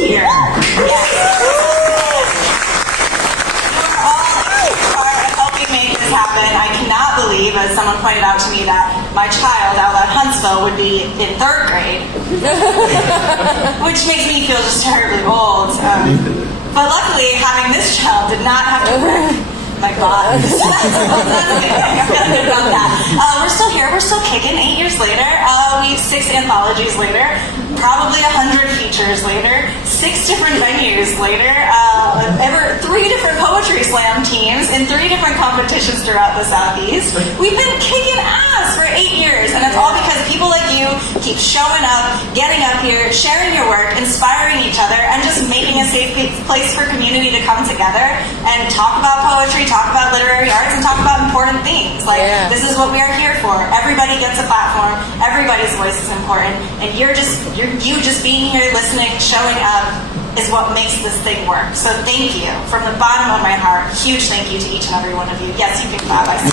here. Yes. You are all part of helping make this happen. I cannot believe, as someone pointed out to me, that my child out at Huntsville would be in 3rd grade, which makes me feel just terribly old. But luckily, having this child did not have to work my God. I'm feeling good about that. We're still here. We're still kicking 8 years later. We 6 anthologies later. Probably 100 features later. 6 different venues later. 3 different poetry slam teams in 3 different competitions throughout the Southeast. We've been kicking ass for 8 years. And it's all because people like you keep showing up, getting up here, sharing your work, inspiring each other, and just making a safe place for community to come together and talk about poetry, talk about literary arts, and talk about important things. This is what we are here for. Everybody gets a platform. Everybody's voice is important. And you just being here, listening, showing up is what makes this thing work. So thank you. From the bottom of my heart, huge thank you to each and every one of you. Yes, you can clap. I see.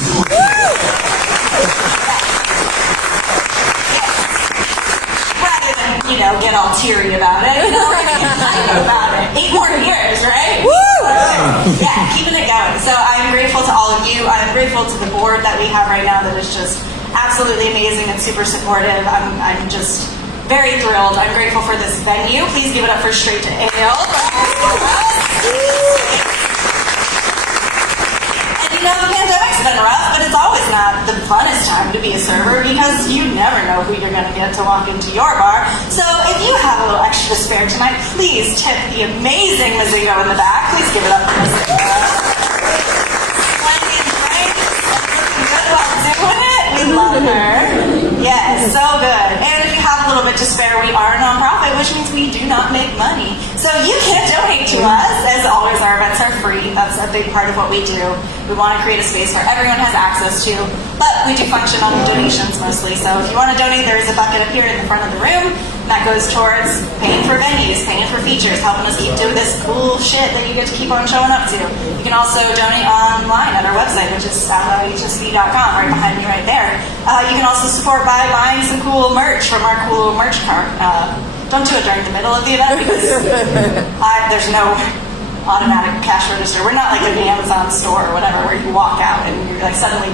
Rather than, get all teary about it, excited about it. 8 more years, right? Woo! Yeah, keeping it going. So I'm grateful to all of you. I'm grateful to the board that we have right now that is just absolutely amazing and super supportive. I'm just very thrilled. I'm grateful for this venue. Please give it up for Straight to Ale. And the pandemic's been rough, but it's always not the funnest time to be a server because you never know who you're going to get to walk into your bar. So if you have a little extra to spare tonight, please tip the amazing Mazingo in the back. Please give it up for Mazingo. Slanging drinks and looking good while doing it. We love her. Yes, so good. And if you have a little bit to spare, we are a nonprofit, which means we do not make money. So you can donate to us. As always, our events are free. That's a big part of what we do. We want to create a space where everyone has access to, but we do function on donations mostly. So if you want to donate, there is a bucket up here in the front of the room. That goes towards paying for venues, paying for features, helping us keep doing this cool shit that you get to keep on showing up to. You can also donate online at our website, which is outhsv.com, right behind me right there. You can also support by buying some cool merch from our cool merch cart. Don't do it during the middle of the event because there's no automatic cash register. We're not like an Amazon store or whatever where you walk out and you're like suddenly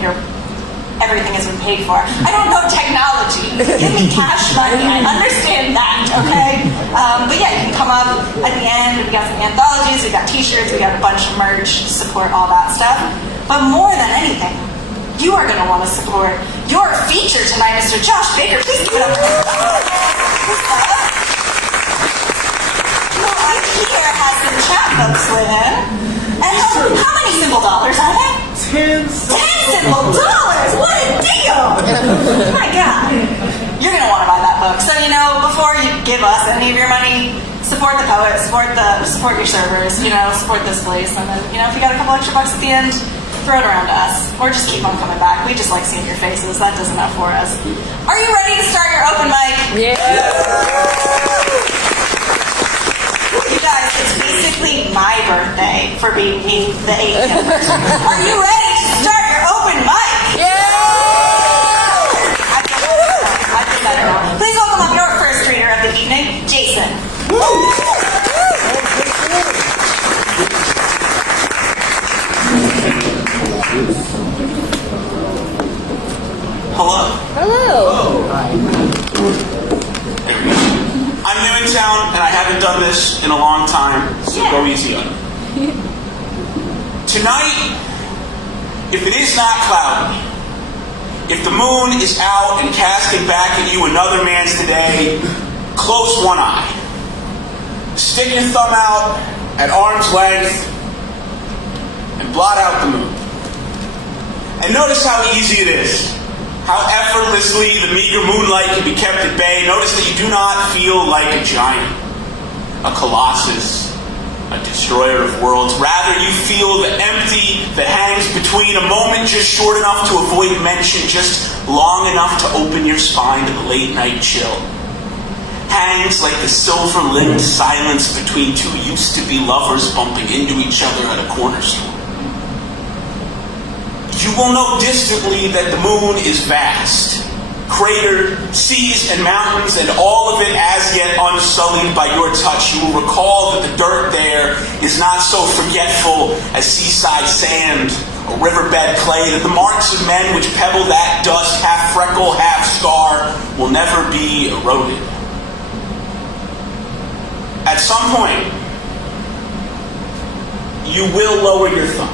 everything has been paid for. I don't know technology. Give me cash money. I understand that, okay? But yeah, you can come up at the end. We got some anthologies. We got t-shirts. We got a bunch of merch. Support all that stuff. But more than anything, you are going to want to support your feature tonight, Mr. Josh Baker. Please give it up for him. Right here has some chapbooks with him. And how many simple dollars are they? 10 simple dollars! What a deal! My God. You're going to want to buy that book. So, before you give us any of your money, support the poet, support your servers, support this place. And then, if you got a couple extra bucks at the end, throw it around to us. Or just keep on coming back. We just like seeing your faces. That does enough for us. Are you ready to start your open mic? Yeah! You guys, it's basically my birthday for being me, the 8th person. Are you ready to start your open mic? Yeah! I feel better now. Please welcome up your first reader of the evening, Jason. Hello. Hello. I'm new in town, and I haven't done this in a long time, so go easy on me. Tonight, if it is not cloudy, if the moon is out and casting back at you another man's today, close one eye. Stick your thumb out at arm's length and blot out the moon. And notice how easy it is. How effortlessly the meager moonlight can be kept at bay. Notice that you do not feel like a giant, a colossus, a destroyer of worlds. Rather, you feel the empty that hangs between a moment just short enough to avoid mention, just long enough to open your spine to the late night chill. Hangs like the silver-linked silence between two used-to-be lovers bumping into each other at a corner store. You will know distantly that the moon is vast, cratered seas and mountains, and all of it as yet unsullied by your touch. You will recall that the dirt there is not so forgetful as seaside sand or riverbed clay, that the marks of men which pebble that dust, half freckle, half scar, will never be eroded. At some point, you will lower your thumb,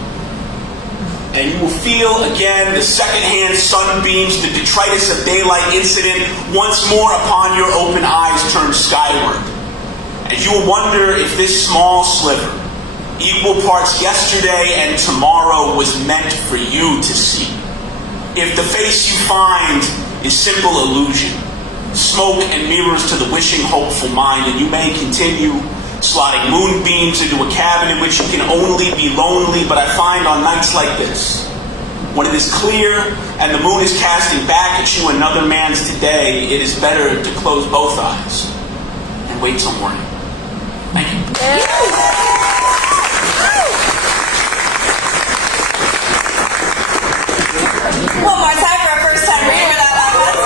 and you will feel again the secondhand sunbeams, the detritus of daylight incident once more upon your open eyes turned skyward. And you will wonder if this small sliver, equal parts yesterday and tomorrow, was meant for you to see. If the face you find is simple illusion, smoke and mirrors to the wishing, hopeful mind, and you may continue slotting moonbeams into a cabin in which you can only be lonely. But I find on nights like this, when it is clear and the moon is casting back at you another man's today, it is better to close both eyes and wait till morning. Thank you. One more time for our first time reader of that last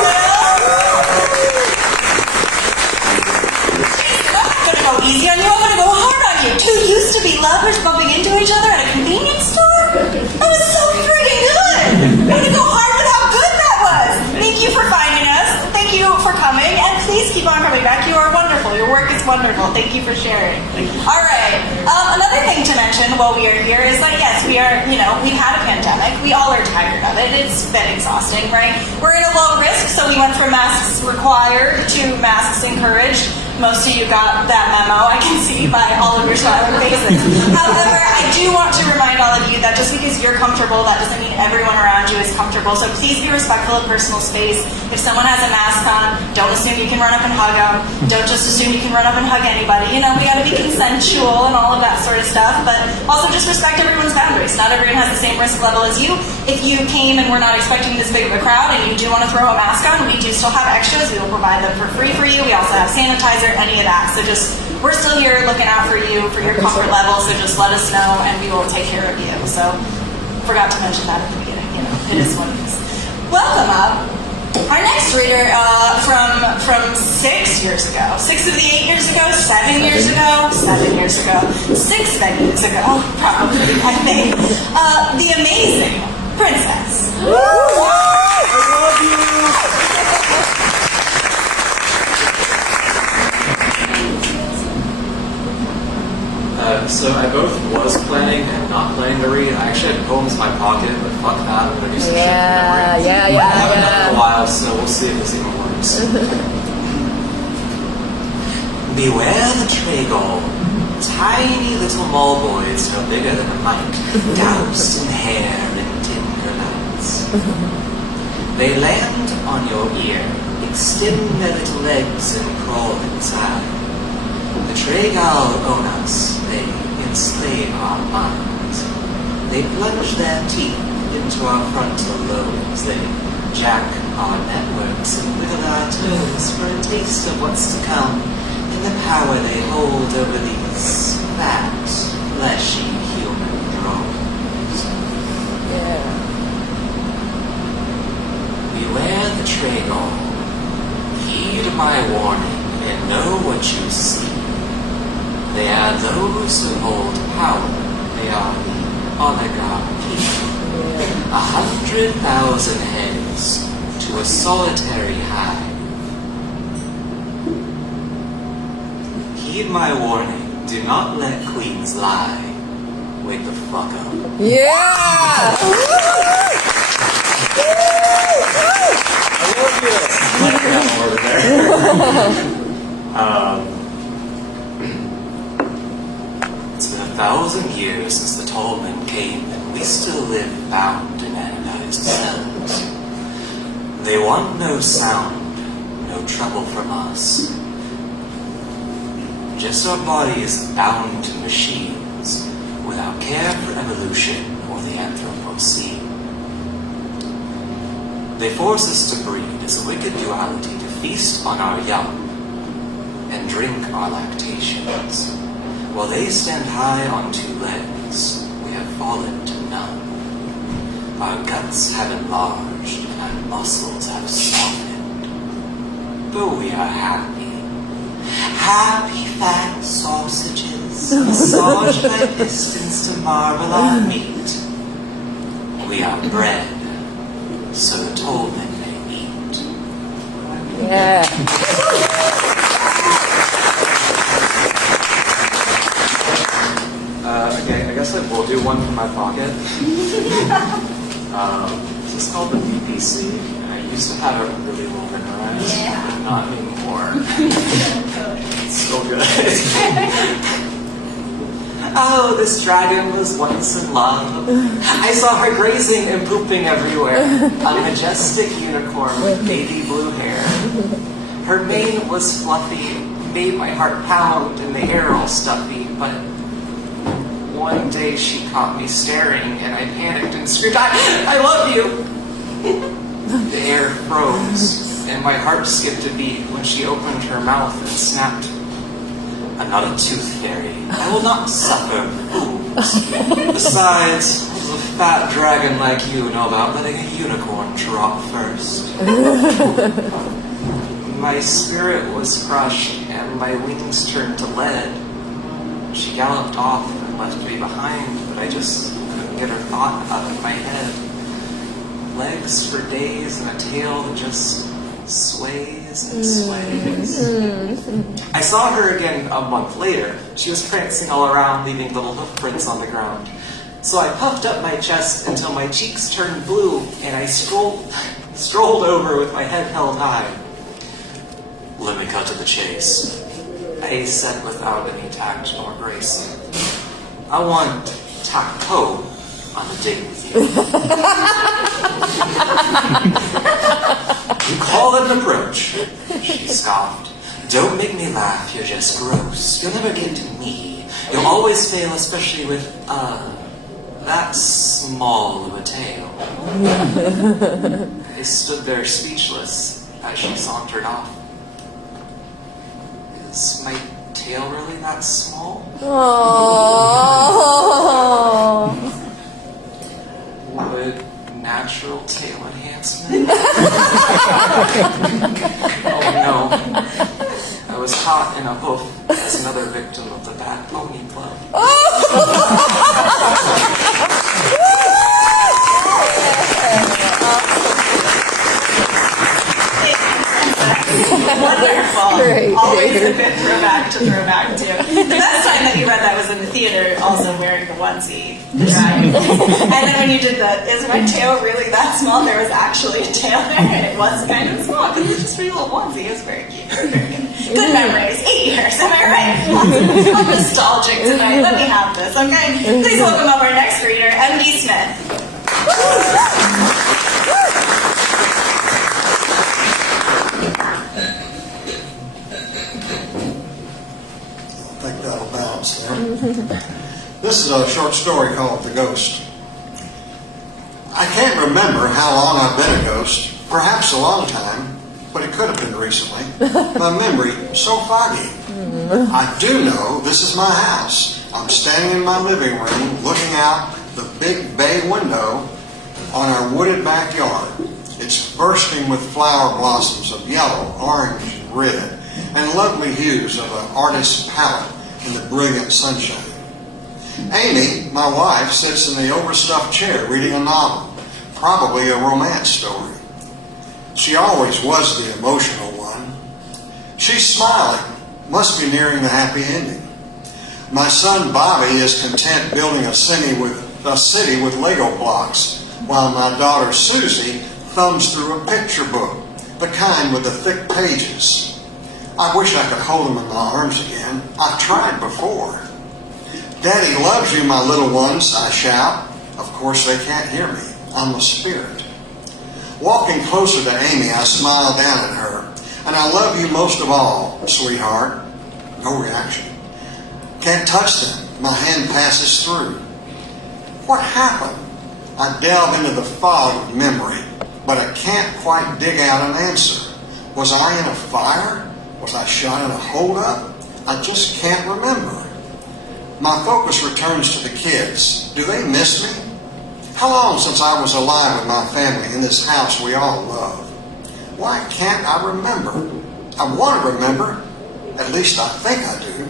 I'm gonna go easy on you, I'm gonna go hard on you. Two used to be lovers bumping into each other at a convenience store? That was so friggin' good! I'm gonna go hard with how good that was! Thank you for finding us, thank you for coming, and please keep on coming back. You are wonderful, your work is wonderful. Thank you for sharing. Alright, another thing to mention while we are here is that yes, we are, we've had a pandemic, we all are tired of it, it's been exhausting, right? We're in a low risk, so we went from masks required to masks encouraged. Most of you got that memo, I can see by all of your smiling faces. However, I do want to remind all of you that just because you're comfortable, that doesn't mean everyone around you is comfortable. So please be respectful of personal space. If someone has a mask on, don't assume you can run up and hug them. Don't just assume you can run up and hug anybody. We gotta be consensual and all of that sort of stuff, but also just respect everyone's boundaries. Not everyone has the same risk level as you. If you came and we're not expecting this big of a crowd and you do want to throw a mask on, we do still have extras. We will provide them for free for you. We also have sanitizer, any of that. So we're still here looking out for you, for your comfort level, so just let us know and we will take care of you. So, forgot to mention that at the beginning, it is what it is. Welcome up. Our next reader from 6 years ago. 6 of the 8 years ago, 7 years ago, 7 years ago, 6 venues ago, probably, I think. The amazing Princess. Woo! I love you! So I both was planning and not planning to read. I actually had poems in my pocket, but fuck that, I'm gonna do some shit from memory. I haven't done it in a while, so we'll see if this even works. Beware the Tragol. Tiny little mole boys no bigger than a mite, doused in hair and tinder lights. They land on your ear, extend their little legs and crawl inside. The Tragol own us, they enslave our minds. They plunge their teeth into our frontal lobes. They jack our networks and wiggle our toes for a taste of what's to come and the power they hold over these fat, fleshy human drones. Yeah. Beware the Tragol. Heed my warning and know what you see. They are those who hold power. They are the oligarchy. 100,000 heads to a solitary hive. Heed my warning. Do not let queens lie. Wake the fuck up. Yeah! I love you. It's been 1,000 years since the tall men came, and we still live bound in anodized cells. They want no sound, no trouble from us. Just our bodies bound to machines, without care for evolution or the Anthropocene. They force us to breed as a wicked duality, to feast on our young and drink our lactations. While they stand high on 2 legs, we have fallen to none. Our guts have enlarged and our muscles have softened. but we are happy. Happy fat sausages, massaged by pistons to marble our meat. We are bread, so Tolman may eat. Yeah. Okay, I guess I will do one from my pocket. This is called the BBC. I used to have it really well memorized, but not anymore. It's so good. Oh, this dragon was once in love. I saw her grazing and pooping everywhere. A majestic unicorn with baby blue hair. Her mane was fluffy, made my heart pound and the air all stuffy, but one day she caught me staring and I panicked and screamed, I love you! The air froze and my heart skipped a beat when she opened her mouth and snapped, I'm not a tooth fairy. I will not suffer fools. Besides, what does a fat dragon like you know about letting a unicorn drop first? My spirit was crushed and my wings turned to lead. She galloped off and left me behind, but I just couldn't get her thought out of my head. Legs for days and a tail that just sways and sways. I saw her again a month later. She was prancing all around, leaving little hoof prints on the ground. So I puffed up my chest until my cheeks turned blue, and I strolled over with my head held high. Let me cut to the chase. I said without any tact nor grace. I want taco on a date with you. You call it an approach, she scoffed. Don't make me laugh, you're just gross. You'll never get to me. You'll always fail, especially with, that small of a tail. I stood there speechless as she sauntered off. Is my tail really that small? Aww. Would natural tail enhancement? Oh no. I was caught in a hoof as another victim of the Bad Pony Club. Wonderful. Great. Always a good throwback to. The best time that you read that was in the theater, also wearing the onesie, the dragon. And then when you did the, is my tail really that small? There was actually a tail there, and it was kind of small because it was just a little onesie. It was very cute. Very good. Good memories. 8 years, am I right? I'm nostalgic tonight. Let me have this, okay? Please welcome up our next reader, M.D. Smith. I think that'll balance there. This is a short story called The Ghost. I can't remember how long I've been a ghost, perhaps a long time, but it could have been recently. My memory is so foggy. I do know this is my house. I'm standing in my living room looking out the big bay window on our wooded backyard. It's bursting with flower blossoms of yellow, orange, and red, and lovely hues of an artist's palette in the brilliant sunshine. Amy, my wife, sits in the overstuffed chair reading a novel, probably a romance story. She always was the emotional one. She's smiling, must be nearing the happy ending. My son Bobby is content building a city with Lego blocks, while my daughter Susie thumbs through a picture book, the kind with the thick pages. I wish I could hold him in my arms again. I've tried before. Daddy loves you, my little ones, I shout. Of course they can't hear me. I'm a spirit. Walking closer to Amy, I smile down at her. And I love you most of all, sweetheart. No reaction. Can't touch them. My hand passes through. What happened? I delve into the fog of memory, but I can't quite dig out an answer. Was I in a fire? Was I shot in a holdup? I just can't remember. My focus returns to the kids. Do they miss me? How long since I was alive with my family in this house we all love? Why can't I remember? I want to remember, at least I think I do.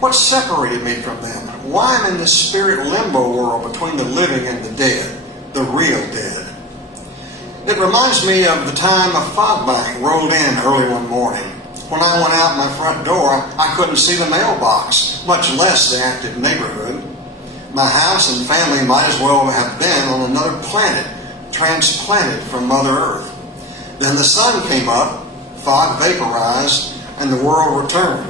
What separated me from them? Why I'm in this spirit limbo world between the living and the dead, the real dead. It reminds me of the time a fog bank rolled in early one morning. When I went out my front door, I couldn't see the mailbox, much less the active neighborhood. My house and family might as well have been on another planet, transplanted from Mother Earth. Then the sun came up, fog vaporized, and the world returned.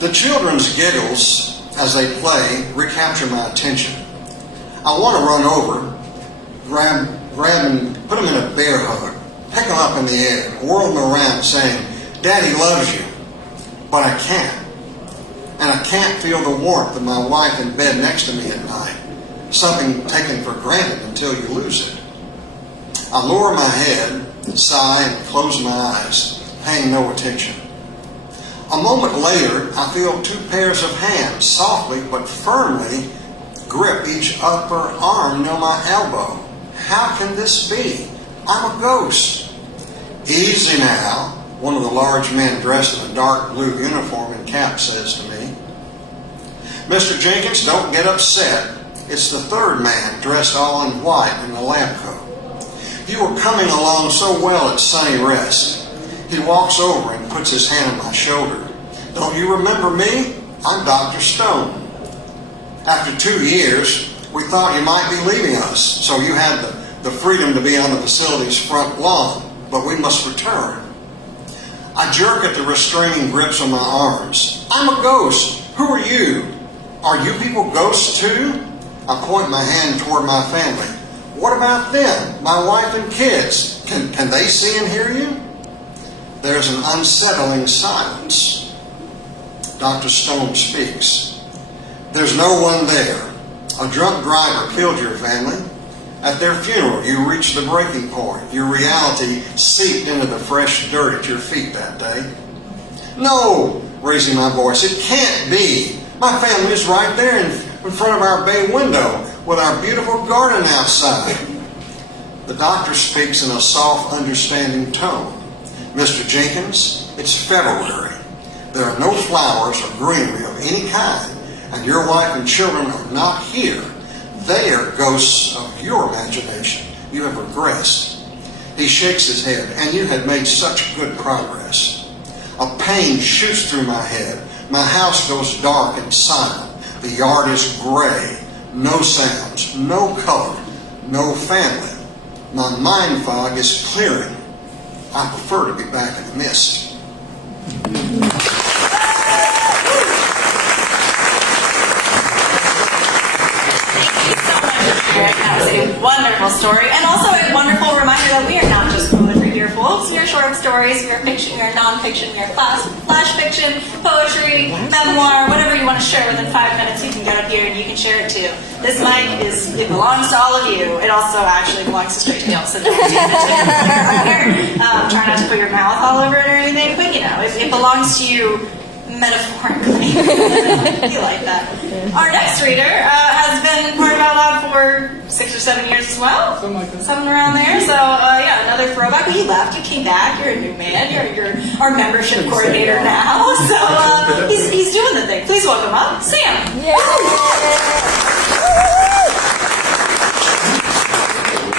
The children's giggles as they play recapture my attention. I want to run over, grab and put them in a bear hug, pick them up in the air, whirl them around saying, "Daddy loves you." But I can't. And I can't feel the warmth of my wife in bed next to me at night, something taken for granted until you lose it. I lower my head, sigh, and close my eyes, paying no attention. A moment later, I feel two pairs of hands softly but firmly grip each upper arm near my elbow. How can this be? I'm a ghost. "Easy now," one of the large men dressed in a dark blue uniform and cap says to me. "Mr. Jenkins, don't get upset. It's the third man dressed all in white in a lab coat. You were coming along so well at Sunny Rest." He walks over and puts his hand on my shoulder. "Don't you remember me? I'm Dr. Stone. After 2 years, we thought you might be leaving us, so you had the freedom to be on the facility's front lawn, but we must return." I jerk at the restraining grips on my arms. "I'm a ghost. Who are you? Are you people ghosts too?" I point my hand toward my family. "What about them, my wife and kids? Can they see and hear you?" There's an unsettling silence. Dr. Stone speaks. "There's no one there. A drunk driver killed your family. At their funeral, you reached the breaking point. Your reality seeped into the fresh dirt at your feet that day." "No," raising my voice, "it can't be. My family is right there in front of our bay window with our beautiful garden outside." The doctor speaks in a soft, understanding tone. "Mr. Jenkins, it's February. There are no flowers or greenery of any kind, and your wife and children are not here. They are ghosts of your imagination. You have regressed." He shakes his head. "And you had made such good progress." A pain shoots through my head. My house goes dark and silent. The yard is gray. No sounds, no color, no family. My mind fog is clearing. I prefer to be back in the mist. That was a wonderful story, and also a wonderful reminder that we are not just poetry here, folks. We are short stories, we are fiction, we are nonfiction, we are flash fiction, poetry, memoir, whatever you want to share within 5 minutes. You can get up here and you can share it too. This mic it belongs to all of you. It also actually belongs to Straight Tail, so don't try not to put your mouth all over it or anything, but you know, it belongs to you metaphorically. You like that. Our next reader has been part of Out Loud for 6 or 7 years as well. Something around there. So, yeah, another throwback. But you left, you came back, you're a new man, you're our membership coordinator now. So, he's doing the thing. Please welcome up Sam. Yay.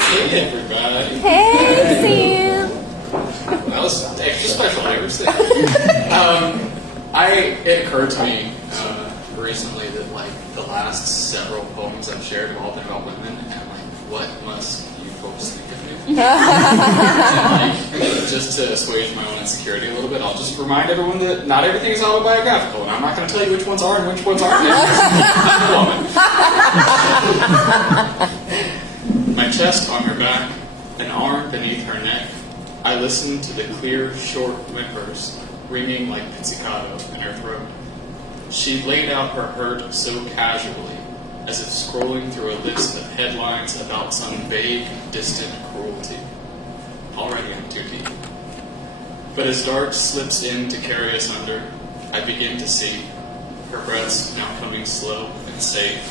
Hey, everybody. Hey, Sam. That was extra special. I understand. It occurred to me recently that like the last several poems I've shared have all been about women, and like, what must you folks think of me? And like, just to assuage my own insecurity a little bit, I'll just remind everyone that not everything is autobiographical, and I'm not going to tell you which ones are and which ones aren't. I'm a woman. My chest on her back, an arm beneath her neck. I listened to the clear, short whimpers ringing like pizzicato in her throat. She laid out her hurt so casually, as if scrolling through a list of headlines about some vague, distant cruelty. Already I'm too deep. But as dark slips in to carry us under, I begin to see, her breaths now coming slow and safe,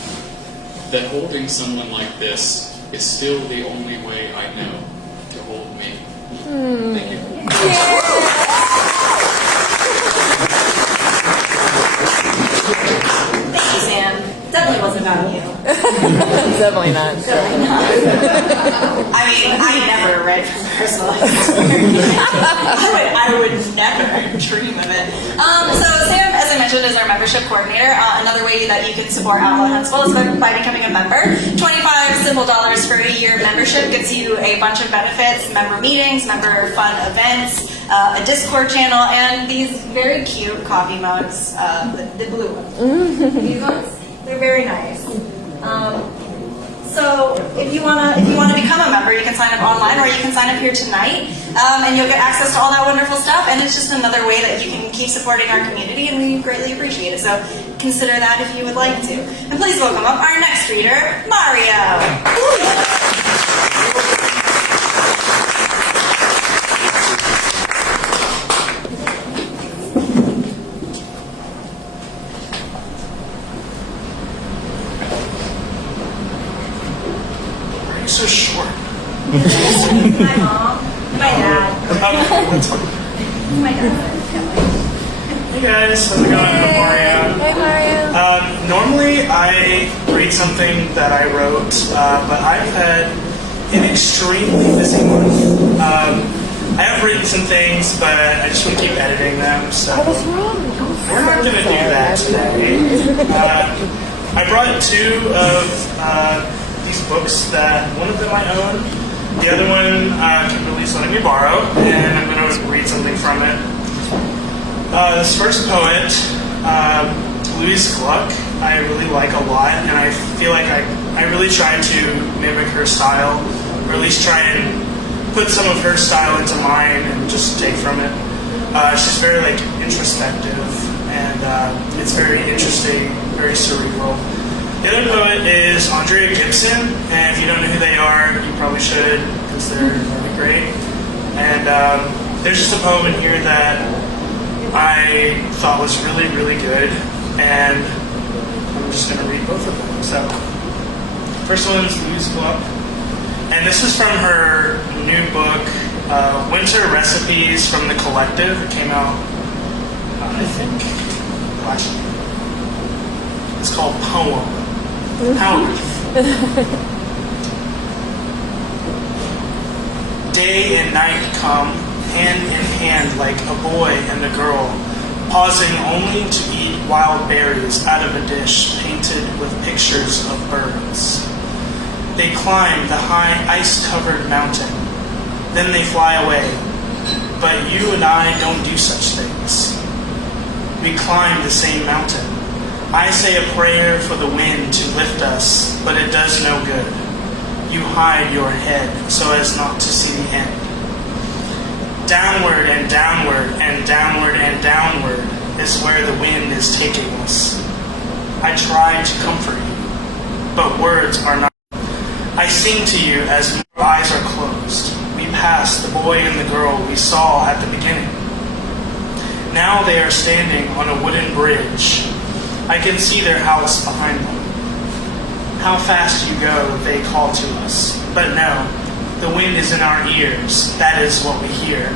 that holding someone like this is still the only way I know to hold me. Thank you. Thank you, Sam. Definitely wasn't about you. Definitely not. I mean, I never read from personal experience. I would never dream of it. So Sam, as I mentioned, is our membership coordinator. Another way that you can support Outlaw Huntsville is by becoming a member. $25 simple dollars for a year membership gets you a bunch of benefits, member meetings, member fun events, a Discord channel, and these very cute coffee mugs, the blue ones. These ones, they're very nice. So if you wanna become a member, you can sign up online or you can sign up here tonight, and you'll get access to all that wonderful stuff. And it's just another way that you can keep supporting our community, and we greatly appreciate it. So consider that if you would like to. And please welcome up our next reader, Mario. So short. My mom, my dad, That's fine. my dad. Hey guys, how's it going? I'm Mario. Hey, Mario. Normally I read something that I wrote, but I've had an extremely busy month. I have written some things, but I just want to keep editing them, so What's wrong? we're not going to do that today. I brought two of these books that one of them I own, the other one Kimberly's letting me borrow, and I'm going to read something from it. This first poet, Louise Gluck, I really like a lot, and I feel like I really try to mimic her style, or at least try and put some of her style into mine and just take from it. She's very introspective, and it's very interesting, very cerebral. The other poet is Andrea Gibson, and if you don't know who they are, you probably should, because they're really great. And there's just a poem in here that I thought was really, really good, and I'm just going to read both of them. So, first one is Louise Gluck, and this is from her new book, Winter Recipes from the Collective. It came out, I think, last year. It's called Poem. Day and night come hand in hand like a boy and a girl, pausing only to eat wild berries out of a dish painted with pictures of birds. They climb the high ice-covered mountain, then they fly away. But you and I don't do such things. We climb the same mountain. I say a prayer for the wind to lift us, but it does no good. You hide your head so as not to see the end. Downward and downward and downward and downward is where the wind is taking us. I try to comfort you, but words are not. I sing to you as my eyes are closed. We pass the boy and the girl we saw at the beginning. Now they are standing on a wooden bridge. I can see their house behind them. How fast you go, they call to us. But no, the wind is in our ears. That is what we hear.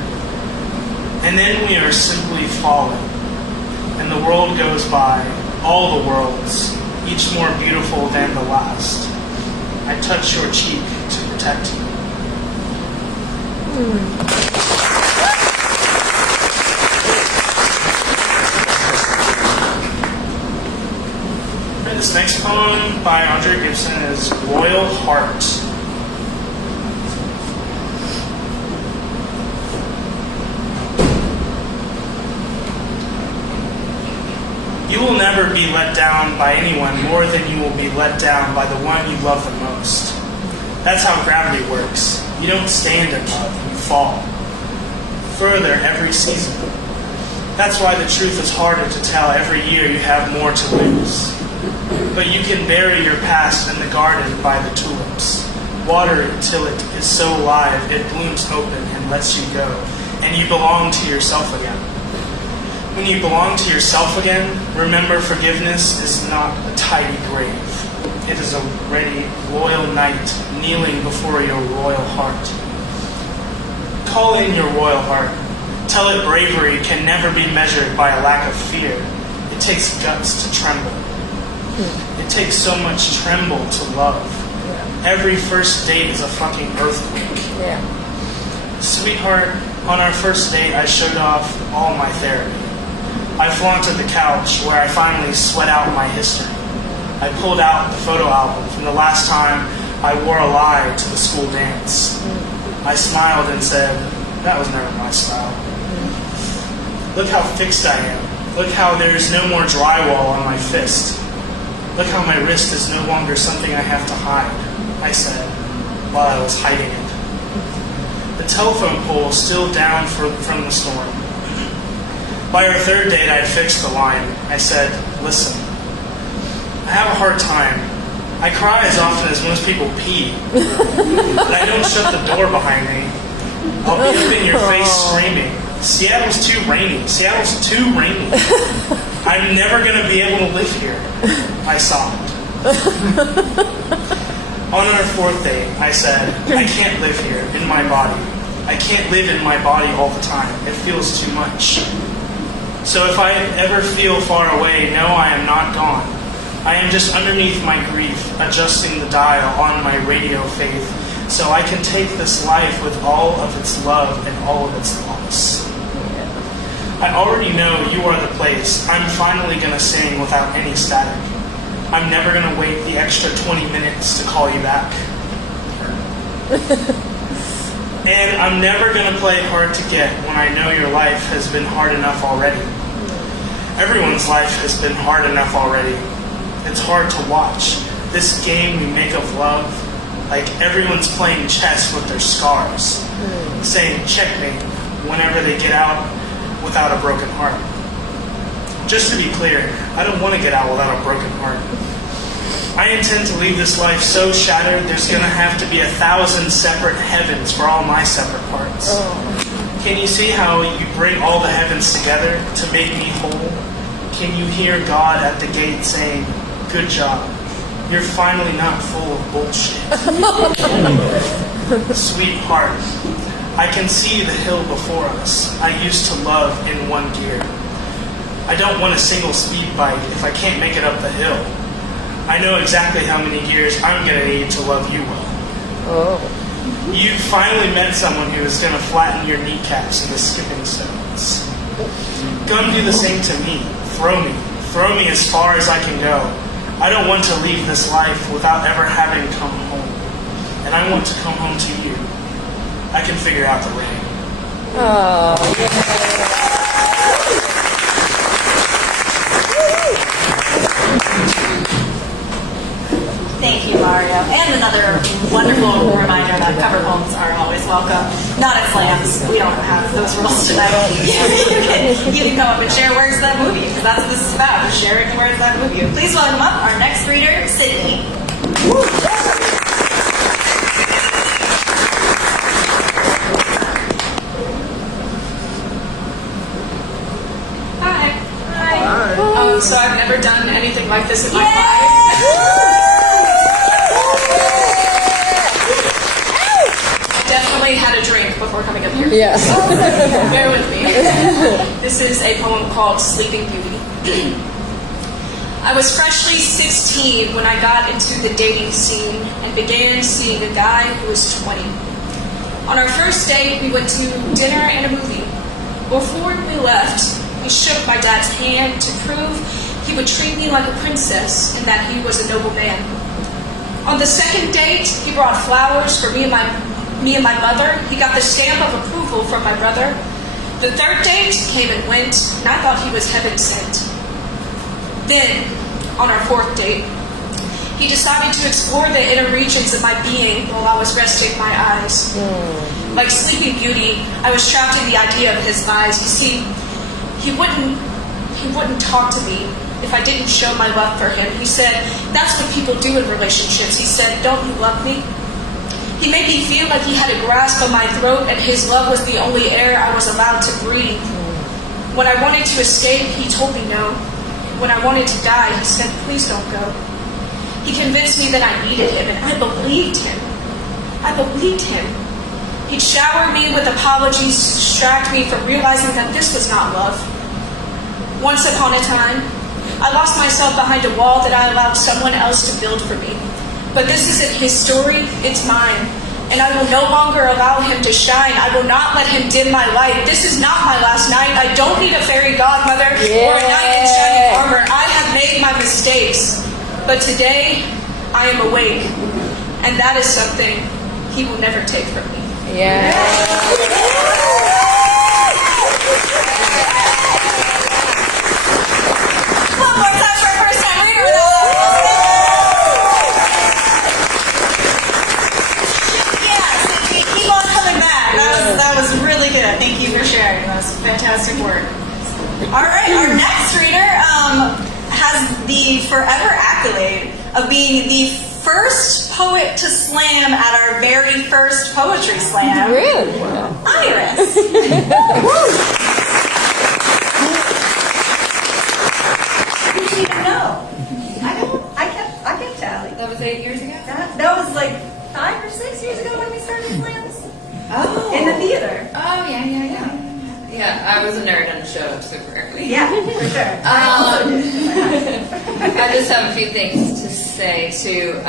And then we are simply falling. And the world goes by, all the worlds, each more beautiful than the last. I touch your cheek to protect you. This next poem by Andrea Gibson is Royal Heart. You will never be let down by anyone more than you will be let down by the one you love the most. That's how gravity works. You don't stand in love, you fall. Further every season. That's why the truth is harder to tell. Every year you have more to lose. But you can bury your past in the garden by the tulips. Water it till it is so alive it blooms open and lets you go. And you belong to yourself again. When you belong to yourself again, remember forgiveness is not a tidy grave. It is a ready, loyal knight kneeling before your royal heart. Call in your royal heart. Tell it bravery can never be measured by a lack of fear. It takes guts to tremble. It takes so much tremble to love. Every first date is a fucking earthquake. Yeah. Sweetheart, on our first date, I showed off all my therapy. I flaunted the couch where I finally sweat out my history. I pulled out the photo album from the last time I wore a lie to the school dance. I smiled and said, that was never my style. Look how fixed I am. Look how there is no more drywall on my fist. Look how my wrist is no longer something I have to hide, I said, while I was hiding it. The telephone pole still down from the storm. By our third date, I had fixed the line. I said, listen, I have a hard time. I cry as often as most people pee. But I don't shut the door behind me. I'll be up in your face screaming, Seattle's too rainy. Seattle's too rainy. I'm never going to be able to live here. I sobbed. On our fourth date, I said, I can't live here in my body. I can't live in my body all the time. It feels too much. So if I ever feel far away, know I am not gone. I am just underneath my grief, adjusting the dial on my radio faith, so I can take this life with all of its love and all of its loss. I already know you are the place. I'm finally going to sing without any static. I'm never going to wait the extra 20 minutes to call you back. And I'm never going to play hard to get when I know your life has been hard enough already. Everyone's life has been hard enough already. It's hard to watch. This game we make of love, like everyone's playing chess with their scars, saying checkmate whenever they get out without a broken heart. Just to be clear, I don't want to get out without a broken heart. I intend to leave this life so shattered there's going to have to be 1,000 separate heavens for all my separate parts. Can you see how you bring all the heavens together to make me whole? Can you hear God at the gate saying, good job. You're finally not full of bullshit. Sweetheart, I can see the hill before us. I used to love in one gear. I don't want a single speed bike if I can't make it up the hill. I know exactly how many gears I'm going to need to love you well. You finally met someone who is going to flatten your kneecaps into skipping stones. Come do the same to me. Throw me as far as I can go. I don't want to leave this life without ever having come home. And I want to come home to you. I can figure out the rain. Thank you, Mario. And another wonderful reminder that cover poems are always welcome. Not at slams. We don't have those rules tonight. You can come up and share words of that movie, because that's what this is about, sharing the words of that movie. Please welcome up our next reader, Sydney. Hi. So I've never done anything like this in my life. Definitely had a drink before coming up here. Yeah. So bear with me. This is a poem called Sleeping Beauty. I was freshly 16 when I got into the dating scene and began seeing a guy who was 20. On our first date, we went to dinner and a movie. Before we left, he shook my dad's hand to prove he would treat me like a princess and that he was a noble man. On the second date, he brought flowers for me and my mother. He got the stamp of approval from my brother. The third date came and went, and I thought he was heaven sent. Then, on our fourth date, he decided to explore the inner regions of my being while I was resting my eyes. Like Sleeping Beauty, I was trapped in the idea of his eyes. You see, he wouldn't talk to me if I didn't show my love for him. He said, that's what people do in relationships. He said, don't you love me? He made me feel like he had a grasp on my throat and his love was the only air I was allowed to breathe. When I wanted to escape, he told me no. When I wanted to die, he said, please don't go. He convinced me that I needed him, and I believed him. I believed him. He'd shower me with apologies to distract me from realizing that this was not love. Once upon a time, I lost myself behind a wall that I allowed someone else to build for me. But this isn't his story, it's mine. And I will no longer allow him to shine. I will not let him dim my light. This is not my last night. I don't need a fairy godmother or a knight in shining armor. I have made my mistakes. But today, I am awake. And that is something he will never take from me. Yeah. One more time for our first time reader. Keep on coming back. That was really good. Thank you for sharing. That was fantastic work. All right, our next reader has the forever accolade of being the first poet to slam at our very first poetry slam. Really? Iris. You didn't even know. I kept tally. That was 8 years ago? That was like 5 or 6 years ago when we started slams. Oh. In the theater. Oh, yeah. Yeah, I was a nerd on the show, super early. Yeah, for sure. I just have a few things to say to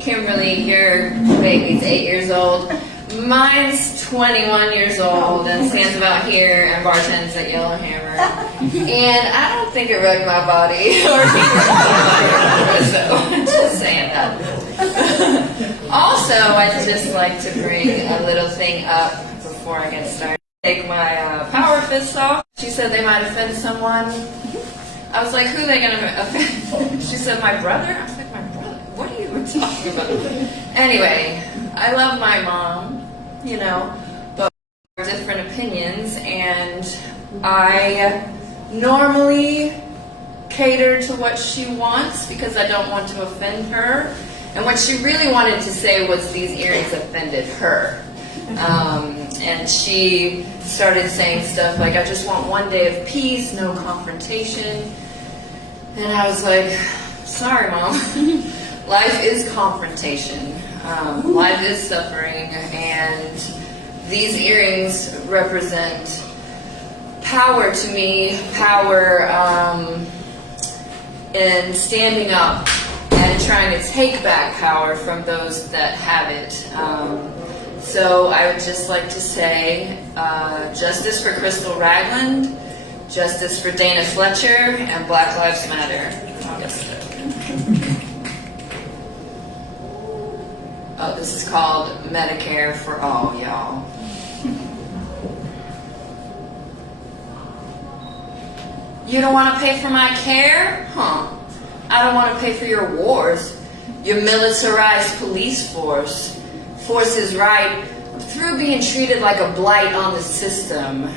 Kimberly. Your baby's 8 years old. Mine's 21 years old and stands about here and bartends at Yellowhammer. And I don't think it wrecked my body or so just saying that. Also, I'd just like to bring a little thing up before I get started. Take my power fists off. She said they might offend someone. I was like, who are they going to offend? She said, my brother? I was like, my brother? What are you talking about? Anyway, I love my mom, you know, but we have different opinions, and I normally cater to what she wants because I don't want to offend her. And what she really wanted to say was these earrings offended her. And she started saying stuff like, I just want one day of peace, no confrontation. And I was like, sorry, Mom. Life is confrontation. Life is suffering. And these earrings represent power to me, power in standing up and trying to take back power from those that have it. So I would just like to say justice for Crystal Ragland, justice for Dana Fletcher, and Black Lives Matter. Oh, this is called Medicare for All, y'all. You don't want to pay for my care? Huh. I don't want to pay for your wars. Your militarized police force. Force is right through being treated like a blight on the system.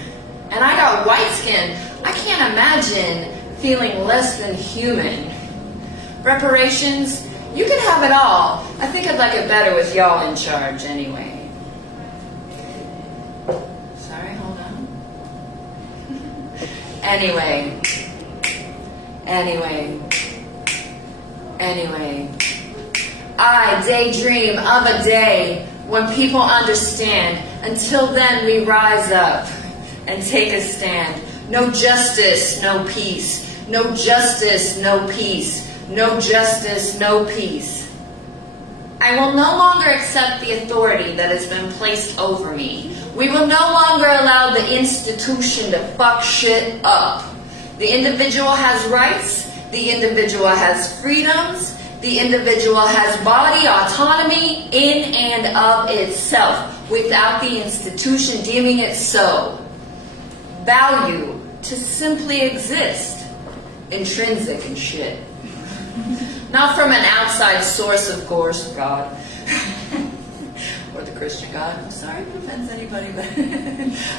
And I got white skin. I can't imagine feeling less than human. Reparations, you can have it all. I think I'd like it better with y'all in charge anyway. Sorry, hold on. Anyway. I daydream of a day when people understand. Until then, we rise up and take a stand. No justice, no peace. No justice, no peace. No justice, no peace. I will no longer accept the authority that has been placed over me. We will no longer allow the institution to fuck shit up. The individual has rights. The individual has freedoms. The individual has body autonomy in and of itself without the institution deeming it so. Value to simply exist. Intrinsic and shit. Not from an outside source, of course, God. Or the Christian God. I'm sorry if it offends anybody, but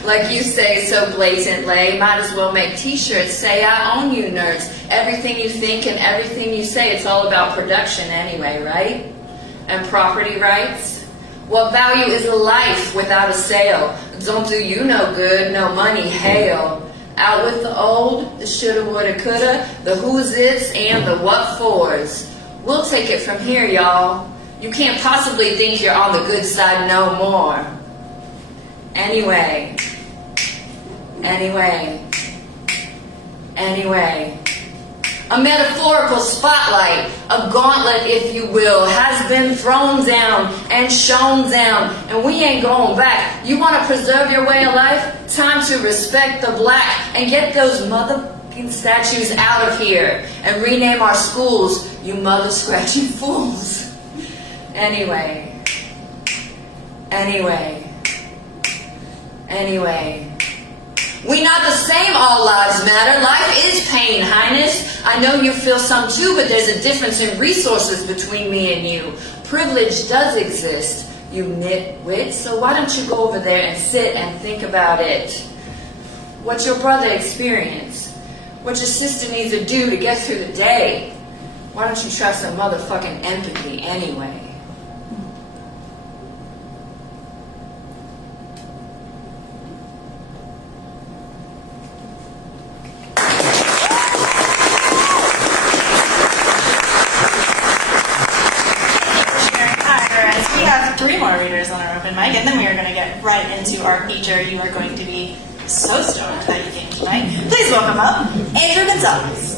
like you say so blatantly, might as well make t-shirts say I own you, nerds. Everything you think and everything you say, it's all about production anyway, right? And property rights. What value is a life without a sale? Don't do you no good, no money, hail. Out with the old, the shoulda, woulda, coulda, the who's its, and the what fors. We'll take it from here, y'all. You can't possibly think you're on the good side no more. Anyway. A metaphorical spotlight, a gauntlet, if you will, has been thrown down and shown down, and we ain't going back. You want to preserve your way of life? Time to respect the black and get those motherfucking statues out of here and rename our schools, you mother-scratching fools. Anyway. We not the same, all lives matter. Life is pain, Highness. I know you feel some too, but there's a difference in resources between me and you. Privilege does exist, you nitwit, so why don't you go over there and sit and think about it? What your brother experienced? What your sister needs to do to get through the day? Why don't you try some motherfucking empathy anyway? On our open mic, and then we are going to get right into our feature. You are going to be so stoked that you came tonight. Please welcome up Andrew Gonzalez.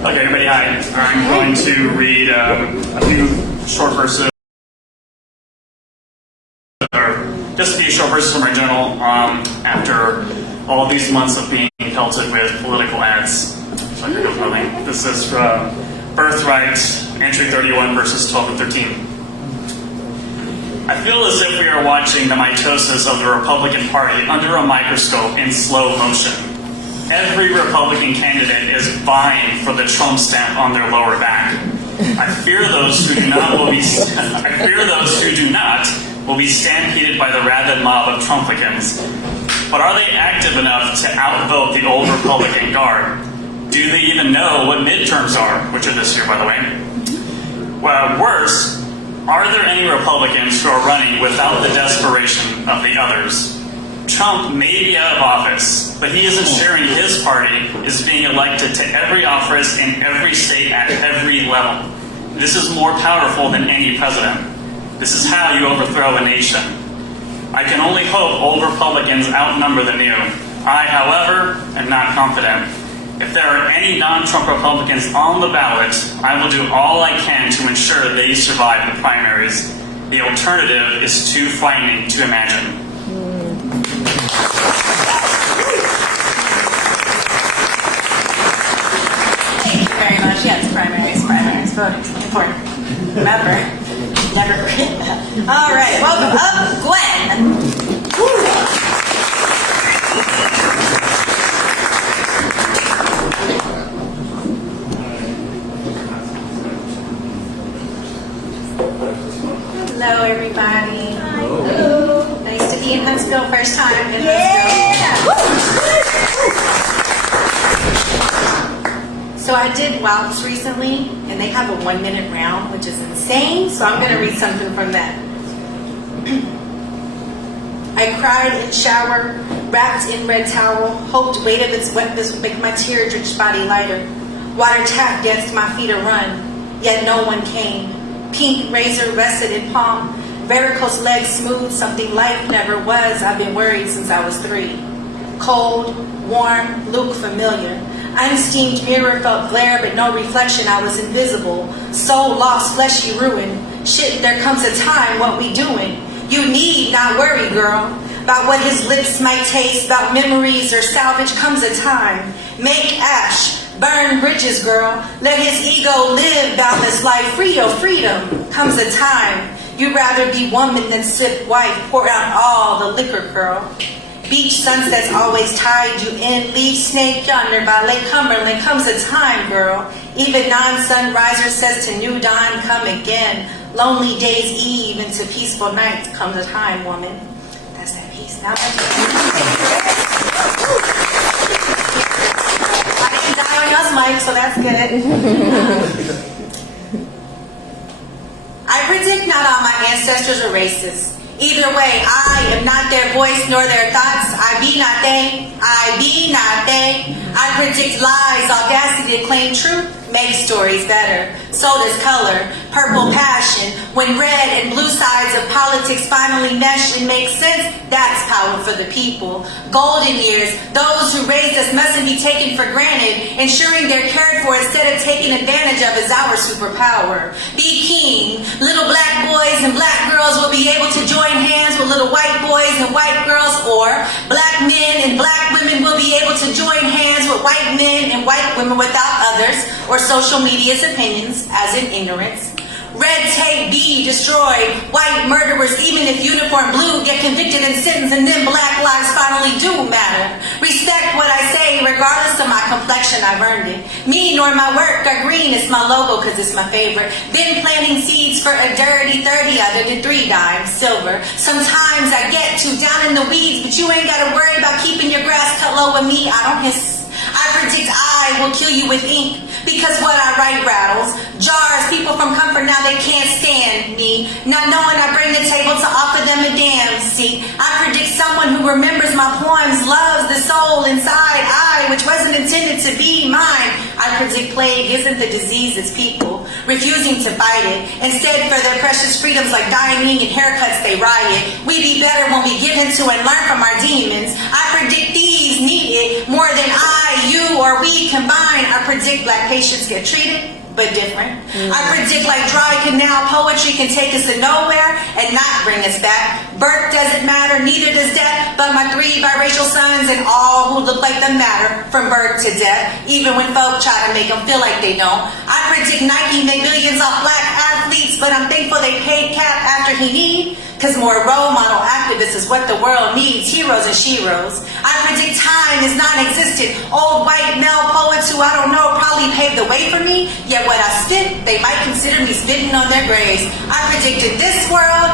Okay, everybody, hi. I'm going to read a few short verses, or just a few short verses from our journal after all of these months of being pelted with political ads. So I figured nothing. This is from Birthright, entry 31, verses 12 and 13. I feel as if we are watching the mitosis of the Republican Party under a microscope in slow motion. Every Republican candidate is vying for the Trump stamp on their lower back. I fear those who do not will be stampeded by the rabid mob of Trumplicans. But are they active enough to outvote the old Republican guard? Do they even know what midterms are, which are this year, by the way? Well, worse, are there any Republicans who are running without the desperation of the others? Trump may be out of office, but he isn't sharing his party is being elected to every office in every state at every level. This is more powerful than any president. This is how you overthrow a nation. I can only hope old Republicans outnumber the new. I, however, am not confident. If there are any non-Trump Republicans on the ballot, I will do all I can to ensure they survive the primaries. The alternative is too frightening to imagine. Thank you very much. Yes, primaries, voting, important. Remember, never forget that. All right, welcome up, Gwen. Hello, everybody. Hello. Nice to be in Huntsville. First time in Huntsville. So I did WALPs recently, and they have a 1-minute round, which is insane. So I'm going to read something from that. I cried in shower, wrapped in red towel, hoped weight of its wetness would make my tear-drenched body lighter. Water tapped against my feet a run, yet no one came. Pink razor rested in palm, varicose legs smooth, something life never was. I've been worried since I was 3. Cold, warm, Luke familiar. Unsteamed mirror felt glare, but no reflection. I was invisible. Soul lost, fleshy ruin. Shit, there comes a time, what we doing? You need not worry, girl, about what his lips might taste, about memories or salvage. Comes a time. Make ash, burn bridges, girl. Let his ego live down this life. Freedom. Comes a time. You'd rather be woman than slip wife. Pour out all the liquor, girl. Beach sunsets always tied you in. Leave snake yonder by Lake Cumberland. Comes a time, girl. Even non-sunriser says to new dawn, come again. Lonely days eve into peaceful nights. Comes a time, woman. That's that peace. Now on y'all's mic, so that's good. I predict not all my ancestors are racist. Either way, I am not their voice nor their thoughts. I be not they. I be not they. I predict lies, audacity to claim truth, make stories better. So does color, purple passion. When red and blue sides of politics finally mesh and make sense, that's power for the people. Golden years, those who raised us mustn't be taken for granted. Ensuring they're cared for instead of taken advantage of is our superpower. Be king. Little black boys and black girls will be able to join hands with little white boys and white girls, or black men and black women will be able to join hands with white men and white women without others or social media's opinions, as in ignorance. Red tape be destroyed. White murderers, even if uniform blue, get convicted and sentenced, and then black lives finally do matter. Respect what I say, regardless of my complexion, I've earned it. Me nor my work are green, it's my logo cause it's my favorite. Been planting seeds for a dirty 30 other than 3 dimes, silver. Sometimes I get too down in the weeds, but you ain't gotta worry about keeping your grass cut low with me, I don't hiss. I predict I will kill you with ink, because what I write rattles. Jars people from comfort, now they can't stand me. Not knowing I bring the table to offer them a damn seat. I predict someone who remembers my poems loves the soul inside I, which wasn't intended to be mine. I predict plague isn't the disease, it's people refusing to fight it. Instead, for their precious freedoms like dining and haircuts, they riot. We be better when we give into and learn from our demons. I predict thieves need it more than I, you, or we combine. I predict black patients get treated, but different. I predict like dry canal poetry can take us to nowhere and not bring us back. Birth doesn't matter, neither does death, but my 3 biracial sons and all who look like them matter from birth to death, even when folk try to make them feel like they don't. I predict Nike make millions off black athletes, but I'm thankful they paid Cap after he need. Cause more role model activists is what the world needs, heroes and sheroes. I predict time is non-existent. Old white male poets who I don't know probably paved the way for me, yet what I spit, they might consider me spitting on their graves. I predict in this world,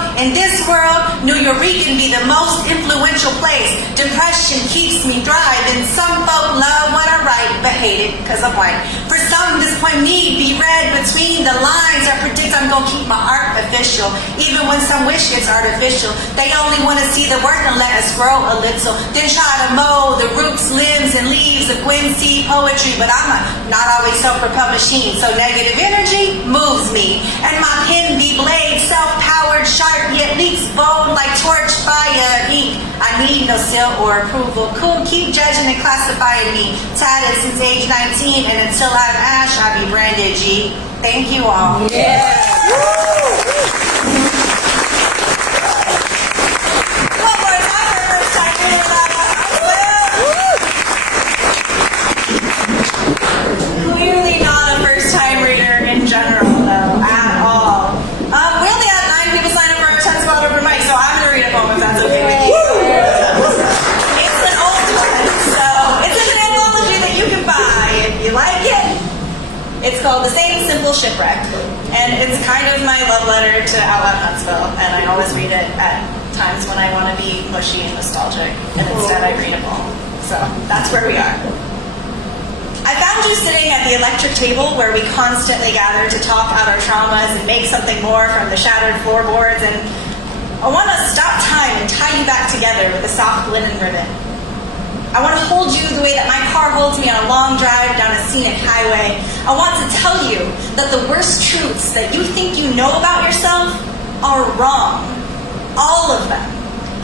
New York can be the most influential place. Depression keeps me thriving. Some folk love what I write, but hate it cause I'm white. For some, this poem need be read between the lines. I predict I'm gonna keep my art official, even when some wish it's artificial. They only want to see the work and let us grow a little, then try to mold the roots, limbs, and leaves of Gwen seed poetry. But I'm a not always self-propelled machine, so negative energy moves me. And my pen be blade, self-powered, sharp, yet leaks bold like torch fire ink. I need no seal or approval. Cool, keep judging and classifying me. Tatted since age 19, and until I'm ash, I be branded G. Thank you all. Yeah. It's called The Same Simple Shipwreck, and it's kind of my love letter to Out Loud Huntsville, and I always read it at times when I want to be mushy and nostalgic, and instead I read a poem. So that's where we are. I found you sitting at the electric table where we constantly gather to talk out our traumas and make something more from the shattered floorboards, and I want to stop time and tie you back together with a soft linen ribbon. I want to hold you the way that my car holds me on a long drive down a scenic highway. I want to tell you that the worst truths that you think you know about yourself are wrong. All of them.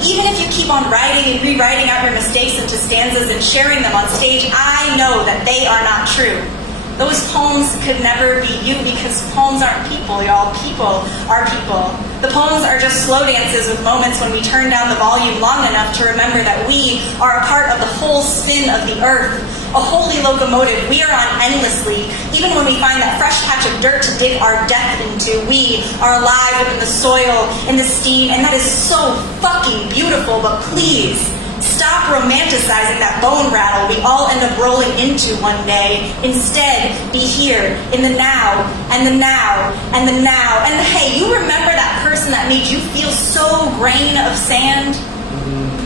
Even if you keep on writing and rewriting out your mistakes into stanzas and sharing them on stage, I know that they are not true. Those poems could never be you because poems aren't people, y'all. People are people. The poems are just slow dances with moments when we turn down the volume long enough to remember that we are a part of the whole spin of the earth. A holy locomotive we are on endlessly. Even when we find that fresh patch of dirt to dig our death into, we are alive within the soil, in the steam, and that is so fucking beautiful, but please, stop romanticizing that bone rattle we all end up rolling into one day. Instead, be here, in the now, and the now, and the now. And hey, you remember that person that made you feel so grain of sand?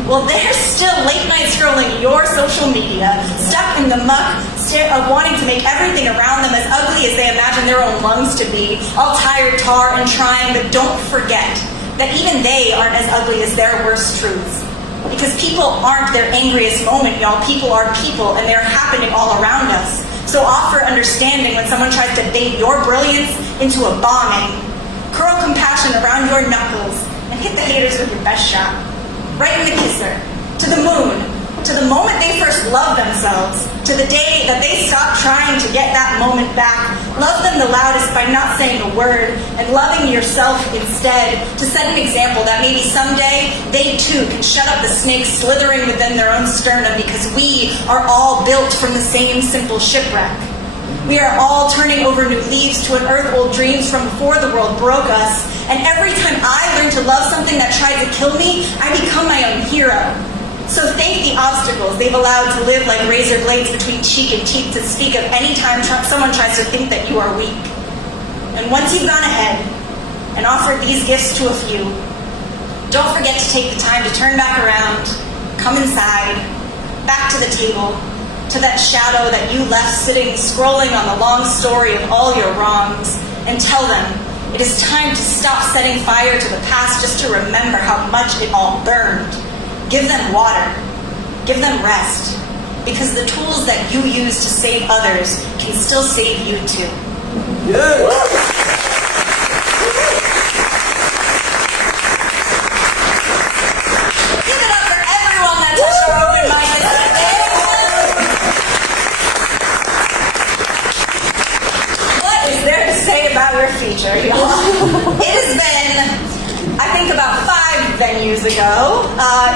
Well, they're still late night scrolling your social media, stuck in the muck of wanting to make everything around them as ugly as they imagine their own lungs to be, all tired, tar, and trying. But don't forget that even they aren't as ugly as their worst truths. Because people aren't their angriest moment, y'all. People are people, and they're happening all around us. So offer understanding when someone tries to bait your brilliance into a bombing. Curl compassion around your knuckles and hit the haters with your best shot. Right in the kisser, to the moon, to the moment they first loved themselves, to the day that they stopped trying to get that moment back. Love them the loudest by not saying a word and loving yourself instead, to set an example that maybe someday they too can shut up the snakes slithering within their own sternum, because we are all built from the same simple shipwreck. We are all turning over new leaves to unearth old dreams from before the world broke us. And every time I learn to love something that tried to kill me, I become my own hero. So thank the obstacles they've allowed to live like razor blades between cheek and cheek, to speak of any time someone tries to think that you are weak. And once you've gone ahead and offered these gifts to a few, don't forget to take the time to turn back around, come inside, back to the table, to that shadow that you left sitting scrolling on the long story of all your wrongs, and tell them it is time to stop setting fire to the past just to remember how much it all burned. Give them water. Give them rest. Because the tools that you use to save others can still save you too. Yeah. Give it up for everyone that touched our open mic this day. What is there to say about your feature, y'all? It has been, I think, about 5 venues ago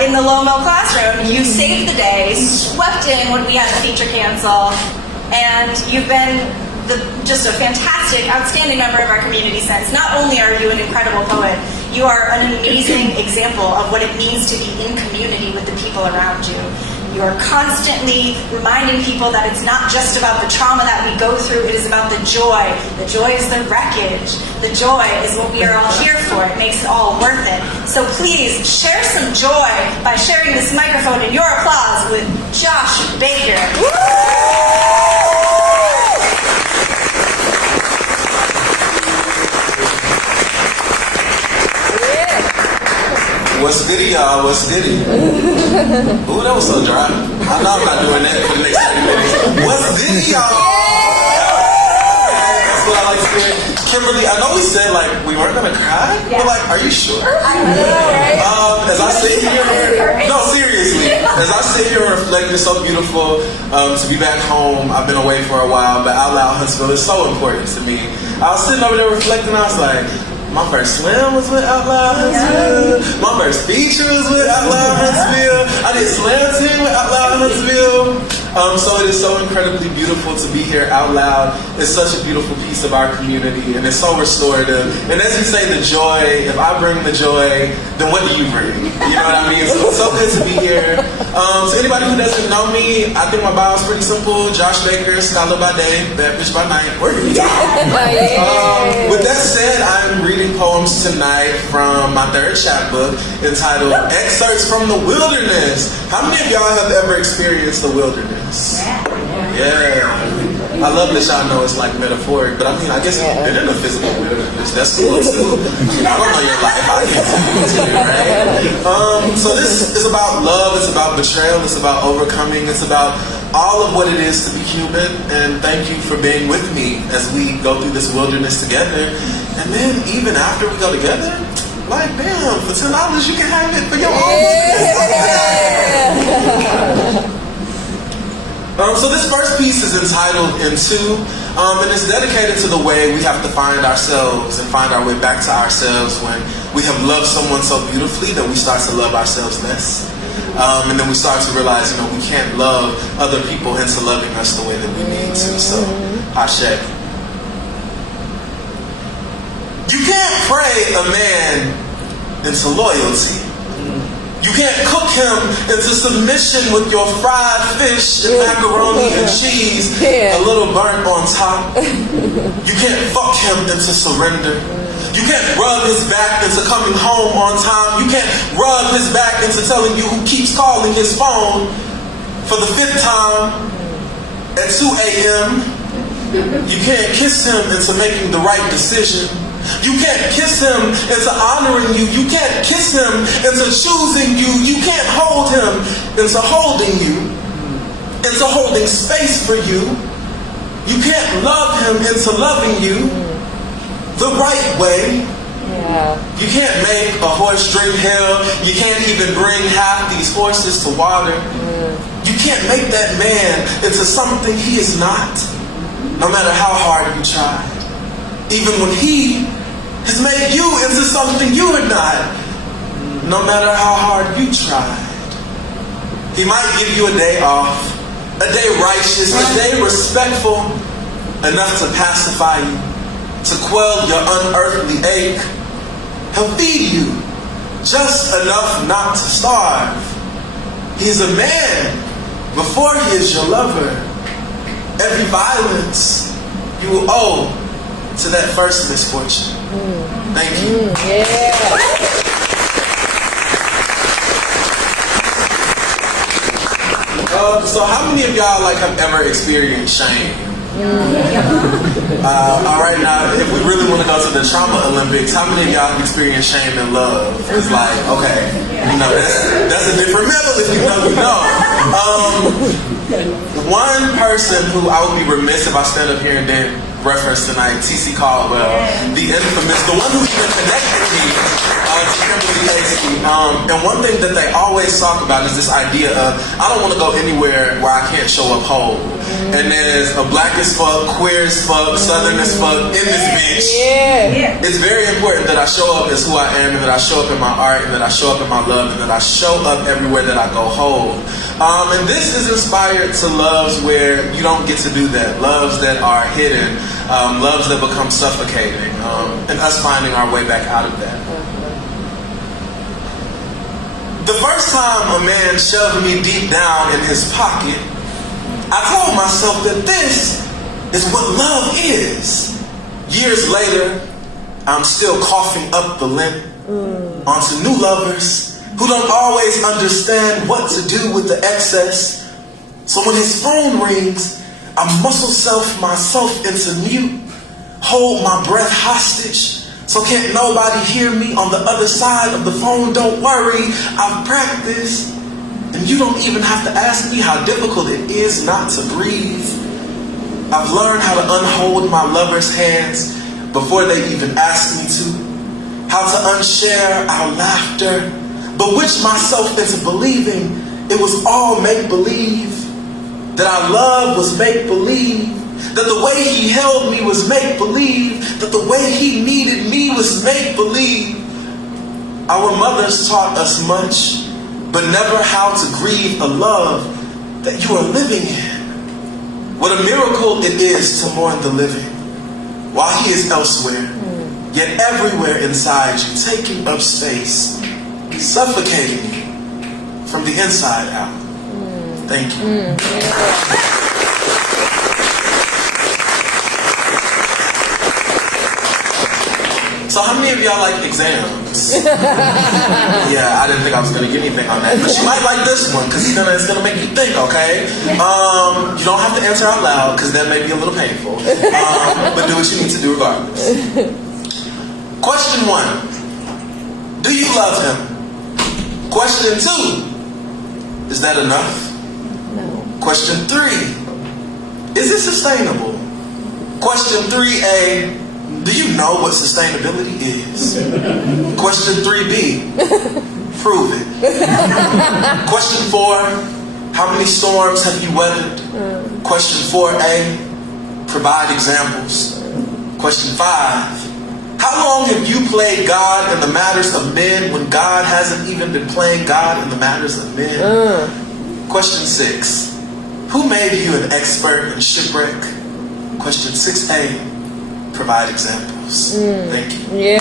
in the Low Mill classroom. You saved the day, swept in when we had a feature cancel, and you've been just a fantastic, outstanding member of our community since. Not only are you an incredible poet, you are an amazing example of what it means to be in community with the people around you. You are constantly reminding people that it's not just about the trauma that we go through, it is about the joy. The joy is the wreckage. The joy is what we are all here for. It makes it all worth it. So please, share some joy by sharing this microphone and your applause with Josh Baker. What's diddy, y'all? What's diddy? Ooh, that was so dry. I know I'm not doing that for the next 30 minutes. What's diddy, y'all? That's what I like to hear. Kimberly, I know we said like we weren't gonna cry, but like, are you sure? I know, right? As I sit here, no, seriously. As I sit here and reflect, it's so beautiful to be back home. I've been away for a while, but Out Loud Huntsville is so important to me. I was sitting over there reflecting. I was like, my first swim was with Out Loud Huntsville. My first feature was with Out Loud Huntsville. I did slam team with Out Loud Huntsville. So it is so incredibly beautiful to be here out loud. It's such a beautiful piece of our community, and it's so restorative. And as you say, the joy, if I bring the joy, then what do you bring? You know what I mean? So it's so good to be here. To anybody who doesn't know me, I think my bio is pretty simple. Josh Baker, scholar by day, bad bitch by night. With that said, I'm reading poems tonight from my 3rd chapbook entitled Excerpts from the Wilderness. How many of y'all have ever experienced the wilderness? Yeah. I love that y'all know it's like metaphoric, but I mean, I guess you've been in a physical wilderness. That's cool too. I don't know your life. I can't tell you, right? So this is about love. It's about betrayal. It's about overcoming. It's about all of what it is to be human. And thank you for being with me as we go through this wilderness together. And then even after we go together, like, damn, for $10 you can have it for your own wilderness. So this first piece is entitled In Two, and it's dedicated to the way we have to find ourselves and find our way back to ourselves when we have loved someone so beautifully that we start to love ourselves less. And then we start to realize, we can't love other people into loving us the way that we need to. So, Hashtag. You can't pray a man into loyalty. You can't cook him into submission with your fried fish and macaroni and cheese, a little burnt on top. You can't fuck him into surrender. You can't rub his back into coming home on time. You can't rub his back into telling you who keeps calling his phone for the 5th time at 2 a.m. You can't kiss him into making the right decision. You can't kiss him into honoring you. You can't kiss him into choosing you. You can't hold him into holding you, into holding space for you. You can't love him into loving you the right way. Yeah. You can't make a horse drink hell. You can't even bring half these horses to water. You can't make that man into something he is not, no matter how hard you try. Even when he has made you into something you are not, no matter how hard you tried. He might give you a day off, a day righteous, a day respectful, enough to pacify you, to quell your unearthly ache. He'll feed you, just enough not to starve. He's a man before he is your lover. Every violence you will owe to that first misfortune. Thank you. So how many of y'all have ever experienced shame? All right, now if we really want to go to the trauma Olympics, how many of y'all have experienced shame and love? It's like, okay, that's a different medal if you know, you know. One person who I would be remiss if I stand up here and didn't reference tonight, T.C. Caldwell, the infamous, the one who even connected me to Kimberly Hasty. And one thing that they always talk about is this idea of, I don't want to go anywhere where I can't show up whole. And there's a black as fuck, queer as fuck, southern as fuck in this bitch. Yeah. It's very important that I show up as who I am, and that I show up in my art, and that I show up in my love, and that I show up everywhere that I go whole. And this is inspired to loves where you don't get to do that. Loves that are hidden. Loves that become suffocating. And us finding our way back out of that. The first time a man shoved me deep down in his pocket, I told myself that this is what love is. Years later, I'm still coughing up the lint onto new lovers who don't always understand what to do with the excess. So when his phone rings, I muscle myself into mute, hold my breath hostage, so can't nobody hear me on the other side of the phone. Don't worry, I've practiced. And you don't even have to ask me how difficult it is not to breathe. I've learned how to unhold my lover's hands before they even ask me to. How to unshare our laughter, bewitch myself into believing it was all make-believe. That our love was make-believe. That the way he held me was make-believe. That the way he needed me was make-believe. Our mothers taught us much, but never how to grieve a love that you are living in. What a miracle it is to mourn the living while he is elsewhere, yet everywhere inside you, taking up space, suffocating you from the inside out. Thank you. So how many of y'all like exams? Yeah, I didn't think I was going to get anything on that. But you might like this one, because it's going to make you think, okay? You don't have to answer out loud, because that may be a little painful. But do what you need to do regardless. Question 1. Do you love him? Question 2. Is that enough? No. Question 3. Is it sustainable? Question 3A. Do you know what sustainability is? Question 3B. Prove it. Question 4. How many storms have you weathered? Question 4A. Provide examples. Question 5. How long have you played God in the matters of men when God hasn't even been playing God in the matters of men? Question 6. Who made you an expert in shipwreck? Question 6A. Provide examples. Thank you. Yeah.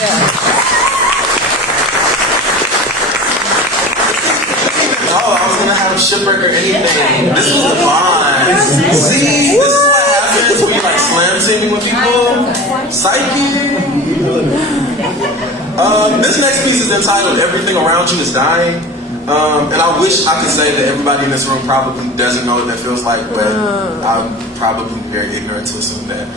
Oh, I was gonna have shipwreck or anything. This was the vibe. See, this is what happens when you slam singing with people. Psyche. This next piece is entitled "Everything Around You Is Dying," and I wish I could say that everybody in this room probably doesn't know what that feels like, but I'm probably very ignorant to assume that.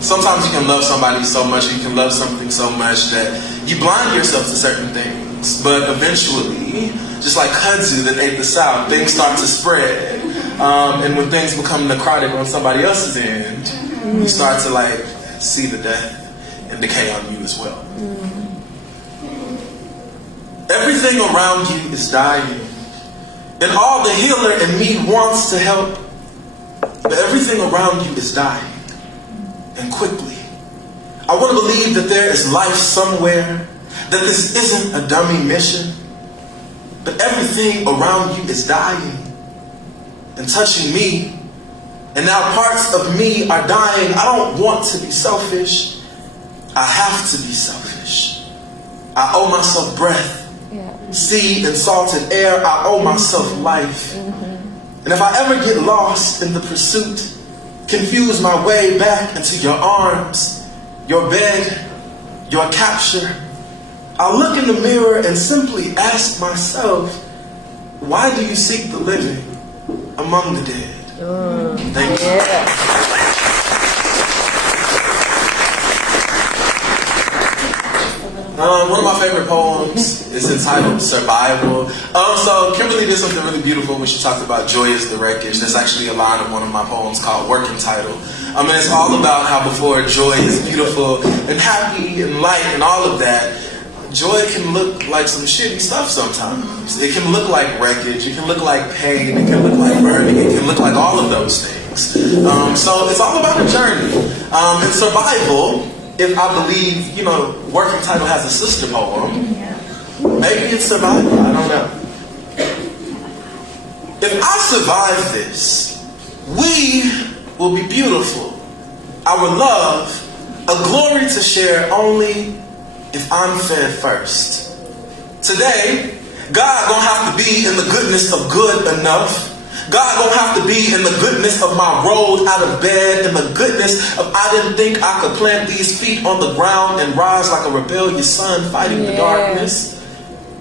Sometimes you can love somebody so much, you can love something so much that you blind yourself to certain things, but eventually, just like kudzu that ate the South, things start to spread, and when things become necrotic on somebody else's end, you start to like see the death and decay on you as well. Everything around you is dying, and all the healer in me wants to help, but everything around you is dying, and quickly. I want to believe that there is life somewhere, that this isn't a dummy mission, but everything around you is dying and touching me, and now parts of me are dying. I don't want to be selfish. I have to be selfish. I owe myself breath, seed and salted air. I owe myself life. And if I ever get lost in the pursuit, confuse my way back into your arms, your bed, your capture, I'll look in the mirror and simply ask myself, why do you seek the living among the dead? Thank you. One of my favorite poems is entitled Survival. So Kimberly did something really beautiful when she talked about joy is the wreckage. That's actually a line of one of my poems called Working Title. And it's all about how before joy is beautiful and happy and light and all of that, joy can look like some shitty stuff sometimes. It can look like wreckage. It can look like pain. It can look like burning. It can look like all of those things. So it's all about a journey. And survival, if I believe, Working Title has a sister poem, maybe it's survival. I don't know. If I survive this, we will be beautiful. Our love, a glory to share only if I'm fed first. Today, God gonna have to be in the goodness of good enough. God gonna have to be in the goodness of my road out of bed, in the goodness of I didn't think I could plant these feet on the ground and rise like a rebellious son fighting the darkness.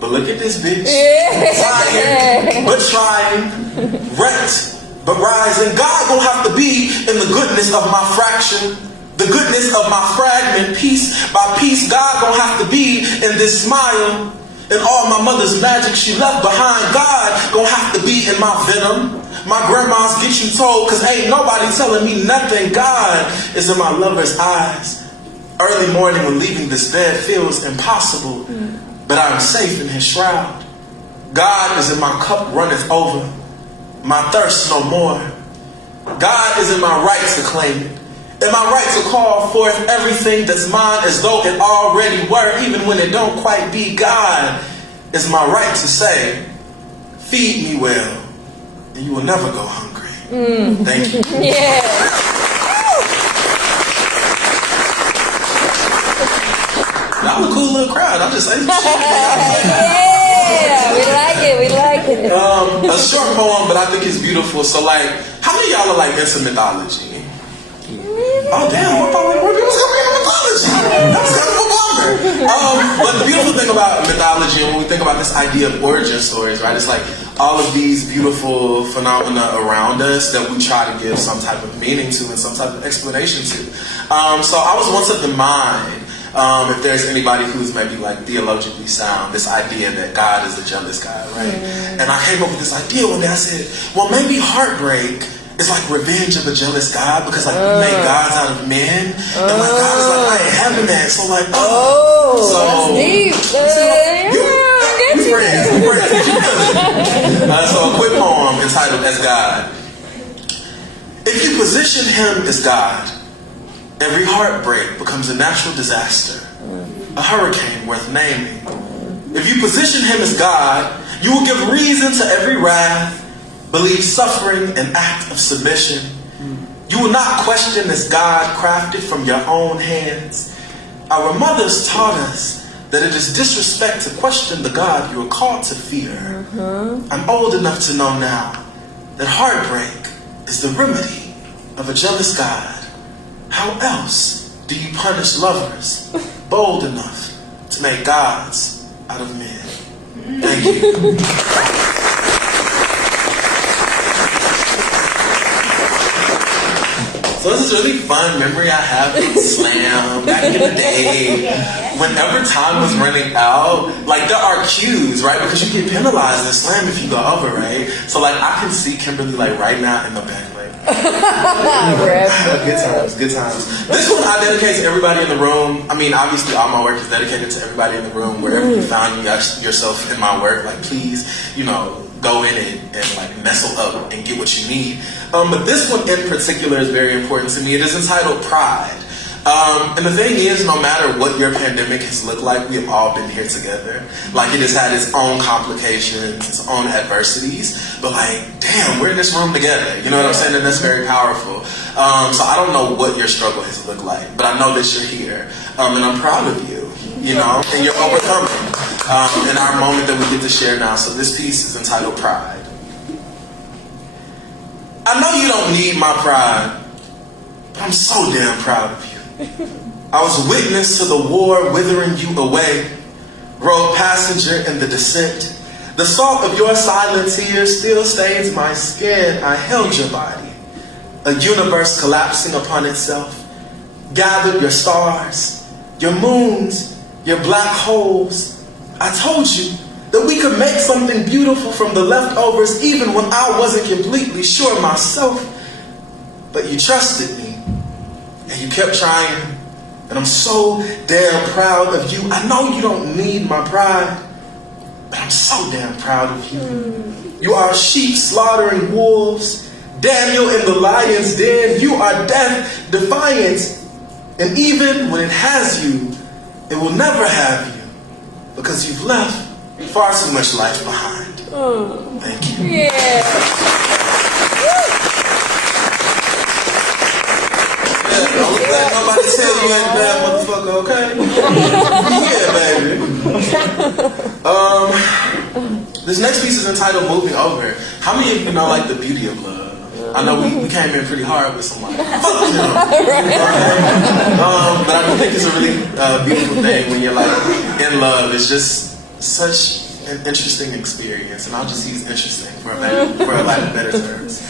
But look at this bitch. Tired, but trying, wrecked, but rising. God gonna have to be in the goodness of my fraction, the goodness of my fragment, piece by piece. God gonna have to be in this smile and all my mother's magic she left behind. God gonna have to be in my venom, my grandma's get you told, cause ain't nobody telling me nothing. God is in my lover's eyes. Early morning when leaving this bed feels impossible, but I'm safe in his shroud. God is in my cup runneth over, my thirst no more. God is in my right to claim it. In my right to call forth everything that's mine as though it already were, even when it don't quite be. God is my right to say, feed me well, and you will never go hungry. Thank you. That was a cool little crowd. I'm just saying. We like it. A short poem, but I think it's beautiful. So, how many of y'all are into mythology? Oh damn! What people was coming into mythology? That was kind of a bummer. But the beautiful thing about mythology, and when we think about this idea of origin stories, right? It's like all of these beautiful phenomena around us that we try to give some type of meaning to and some type of explanation to. So I was once of the mind, if there's anybody who's maybe theologically sound, this idea that God is a jealous God, right? And I came up with this idea one day. I said, well, maybe heartbreak is like revenge of a jealous God, because we make gods out of men, and God is I ain't having that. So that's deep. We friends. So a quick poem entitled "As God." If you position Him as God, every heartbreak becomes a natural disaster, a hurricane worth naming. If you position Him as God, you will give reason to every wrath, believe suffering an act of submission. You will not question this God crafted from your own hands. Our mothers taught us that it is disrespect to question the God you are called to fear. I'm old enough to know now that heartbreak is the remedy of a jealous God. How else do you punish lovers bold enough to make gods out of men. Thank you. So this is a really fun memory I have of slam back in the day. Whenever time was running out, like there are cues, right? Because you get penalized in slam if you go over, right? So like I can see Kimberly like right now in the back, like good times. This one I dedicate to everybody in the room. I mean, obviously all my work is dedicated to everybody in the room. Wherever you found yourself in my work, like please, go in it and like nestle up and get what you need. But this one in particular is very important to me. It is entitled Pride. And the thing is, no matter what your pandemic has looked like, we have all been here together. Like it has had its own complications, its own adversities, but like, damn, we're in this room together. You know what I'm saying? And that's very powerful. So I don't know what your struggle has looked like, but I know that you're here. And I'm proud of you, and you're overcoming. In our moment that we get to share now. So this piece is entitled Pride. I know you don't need my pride, but I'm so damn proud of you. I was witness to the war withering you away, road passenger in the descent. The salt of your silent tears still stains my skin. I held your body, a universe collapsing upon itself, gathered your stars, your moons, your black holes. I told you that we could make something beautiful from the leftovers even when I wasn't completely sure myself. But you trusted me, and you kept trying, and I'm so damn proud of you. I know you don't need my pride, but I'm so damn proud of you. You are sheep slaughtering wolves, Daniel in the lion's den. You are death defiant, and even when it has you, it will never have you, because you've left far too much life behind. Thank you. Yeah, don't let nobody tell you ain't a bad motherfucker, okay? Yeah, baby. This next piece is entitled Moving Over. How many of you know like the beauty of love? I know we came in pretty hard with some like, fuck them. But I do think it's a really beautiful thing when you're like in love. It's just such an interesting experience, and I'll just use interesting for a lack of better terms.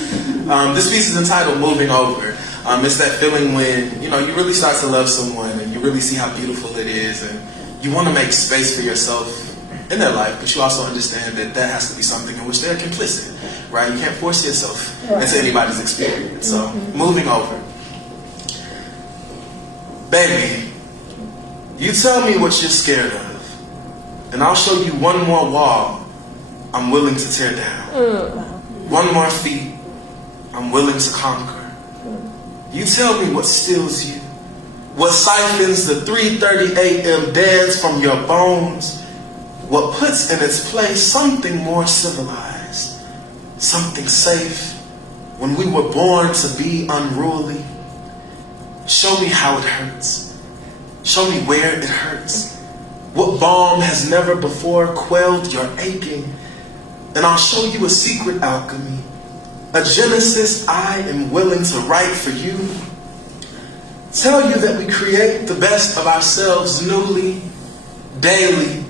This piece is entitled Moving Over. It's that feeling when you really start to love someone and you really see how beautiful it is, and you want to make space for yourself in their life, but you also understand that that has to be something in which they're complicit, right? You can't force yourself into anybody's experience. So, moving over. Baby, you tell me what you're scared of, and I'll show you one more wall I'm willing to tear down. One more feat I'm willing to conquer. You tell me what steals you, what siphons the 3:30 a.m. dance from your bones, what puts in its place something more civilized, something safe when we were born to be unruly. Show me how it hurts. Show me where it hurts. What balm has never before quelled your aching? And I'll show you a secret alchemy, a genesis I am willing to write for you. Tell you that we create the best of ourselves newly, daily.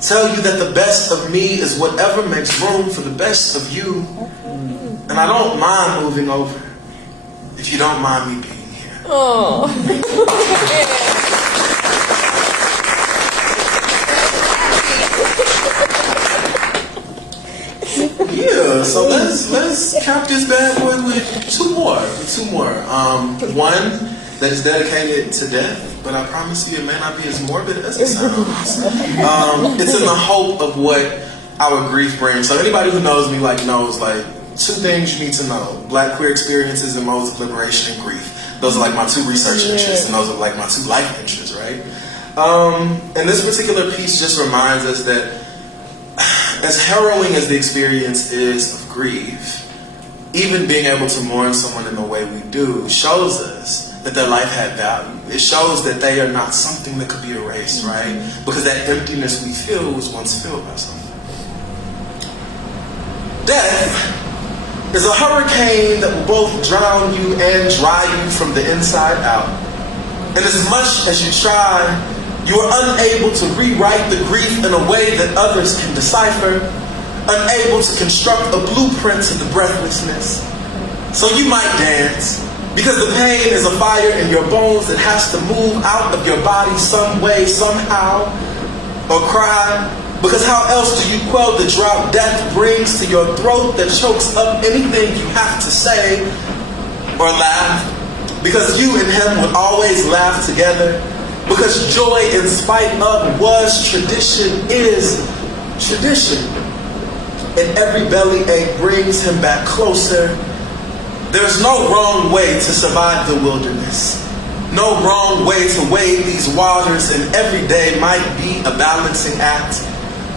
Tell you that the best of me is whatever makes room for the best of you. And I don't mind moving over, if you don't mind me being here. Oh. Yeah, so let's cap this bad boy with two more. One that is dedicated to death, but I promise you it may not be as morbid as it sounds. It's in the hope of what our grief brings. So anybody who knows me knows two things you need to know: Black queer experiences and modes of liberation and grief. Those are like my two research interests, and those are like my two life interests, right? And this particular piece just reminds us that as harrowing as the experience is of grief, even being able to mourn someone in the way we do shows us that their life had value. It shows that they are not something that could be erased, right? Because that emptiness we feel was once filled by something. Death is a hurricane that will both drown you and dry you from the inside out. And as much as you try, You are unable to rewrite the grief in a way that others can decipher, unable to construct a blueprint to the breathlessness. So you might dance, because the pain is a fire in your bones that has to move out of your body some way, somehow, or cry, because how else do you quell the drought death brings to your throat that chokes up anything you have to say or laugh? Because you and him would always laugh together. Because joy in spite of was tradition is tradition. And every bellyache brings him back closer. There's no wrong way to survive the wilderness. No wrong way to wade these waters, and every day might be a balancing act.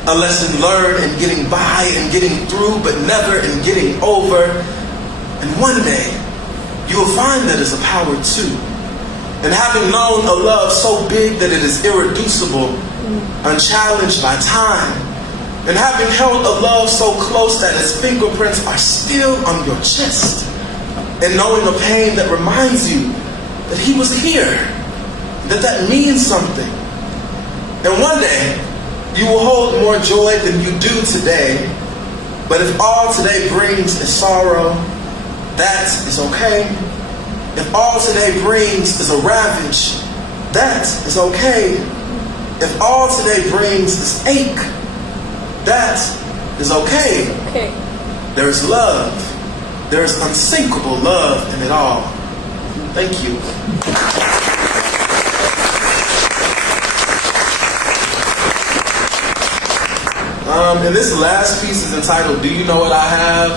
A lesson learned in getting by and getting through, but never in getting over. And one day, you will find that it's a power too. And having known a love so big that it is irreducible, unchallenged by time, and having held a love so close that its fingerprints are still on your chest, and knowing a pain that reminds you that he was here, that means something. And one day, you will hold more joy than you do today. But if all today brings is sorrow, that is okay. If all today brings is a ravage, that is okay. If all today brings is ache, that is okay. There is love. There is unsinkable love in it all. Thank you. And this last piece is entitled, Do You Know What I Have?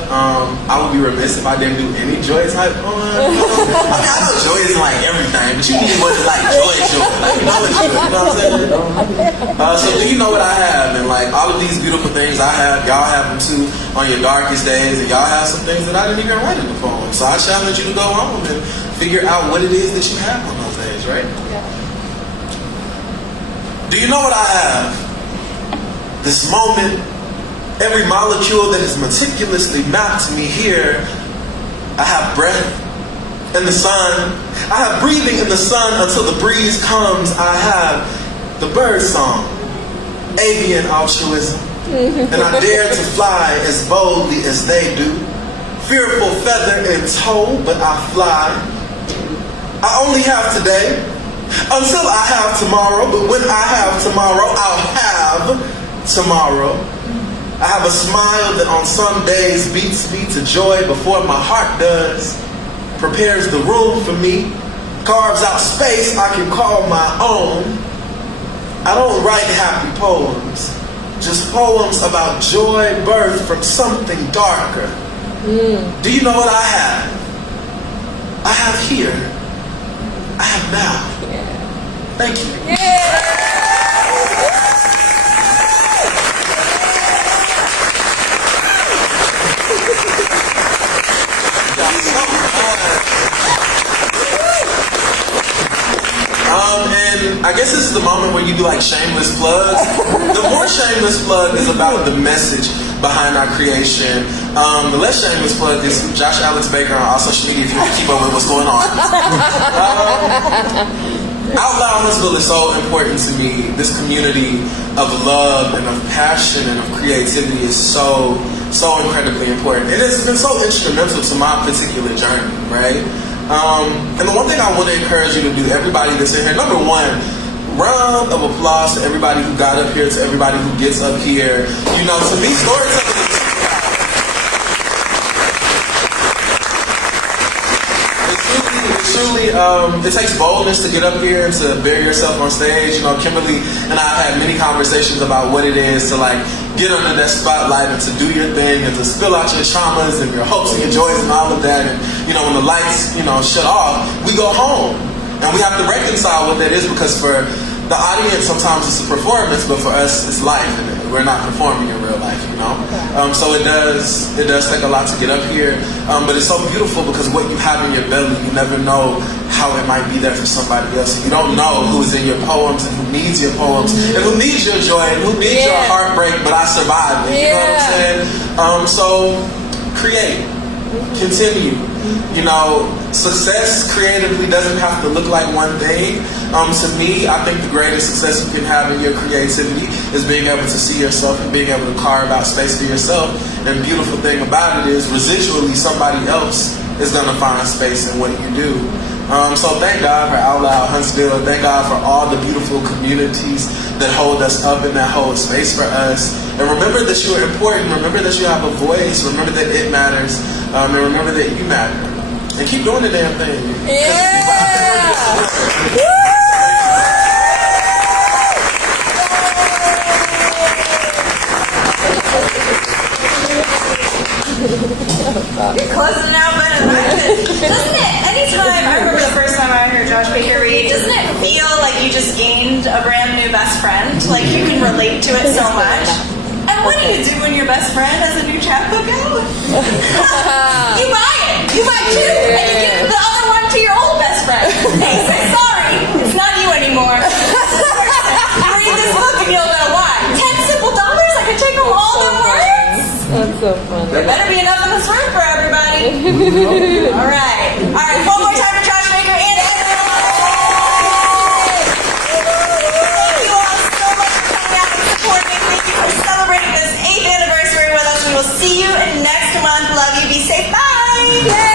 I would be remiss if I didn't do any joy type on. I know joy isn't like everything, but you need what is like joy. Like, you know it's joy, you know what I'm saying? So do you know what I have? And like all of these beautiful things I have, y'all have them too on your darkest days, and y'all have some things that I didn't even write in the poem. So I challenge you to go home and figure out what it is that you have on those days, right? Yeah. Do you know what I have? This moment, every molecule that is meticulously mapped to me here. I have breath in the sun. I have breathing in the sun until the breeze comes. I have the bird song, avian altruism. And I dare to fly as boldly as they do. Fearful feather in tow, but I fly. I only have today until I have tomorrow. But when I have tomorrow, I'll have tomorrow. I have a smile that on some days beats me to joy before my heart does, prepares the room for me, carves out space I can call my own. I don't write happy poems, just poems about joy birthed from something darker. Do you know what I have? I have here. I have now. Yeah. Thank you. Yeah. And I guess this is the moment where you do like shameless plugs. The more shameless plug is about the message behind our creation. The less shameless plug is Josh Alex Baker on all social media if you want to keep up with what's going on. Out Loud Huntsville is so important to me. This community of love and of passion and of creativity is so incredibly important. And it's been so instrumental to my particular journey, right? And the one thing I want to encourage you to do, everybody that's in here, number one, round of applause to everybody who got up here, to everybody who gets up here. You know, to me, storytelling is it takes boldness to get up here and to bear yourself on stage. You know, Kimberly and I have had many conversations about what it is to like get under that spotlight and to do your thing and to spill out your traumas and your hopes and your joys and all of that. And you know, when the lights, you know, shut off, we go home and we have to reconcile what that is, because for the audience sometimes it's a performance, but for us it's life, and we're not performing in real life, you know. So it does take a lot to get up here, but it's so beautiful because what you have in your belly, you never know how it might be there for somebody else. You don't know who's in your poems and who needs your poems and who needs your joy and who needs your heartbreak, but I survived it. You know what I'm saying? So create. Continue. You know, success creatively doesn't have to look like one thing. To me, I think the greatest success you can have in your creativity is being able to see yourself and being able to carve out space for yourself. And the beautiful thing about it is residually somebody else is going to find space in what you do. So thank God for Out Loud Huntsville. Thank God for all the beautiful communities that hold us up and that hold space for us. And remember that you are important. Remember that you have a voice. Remember that it matters. And remember that you matter. And keep doing the damn thing. You're closing it out better than I could. Doesn't it, anytime, I remember the first time I heard Josh Baker read, doesn't it feel like you just gained a brand new best friend? Like you can relate to it so much? And what do you do when your best friend has a new chapbook out? You buy it. You buy two, and you give the other one to your old best friend. Hey, say sorry, it's not you anymore. Read this book and you'll know why. $10 simple dollars, I could take home all the words. That's so funny. There better be enough in this room for everybody. All right.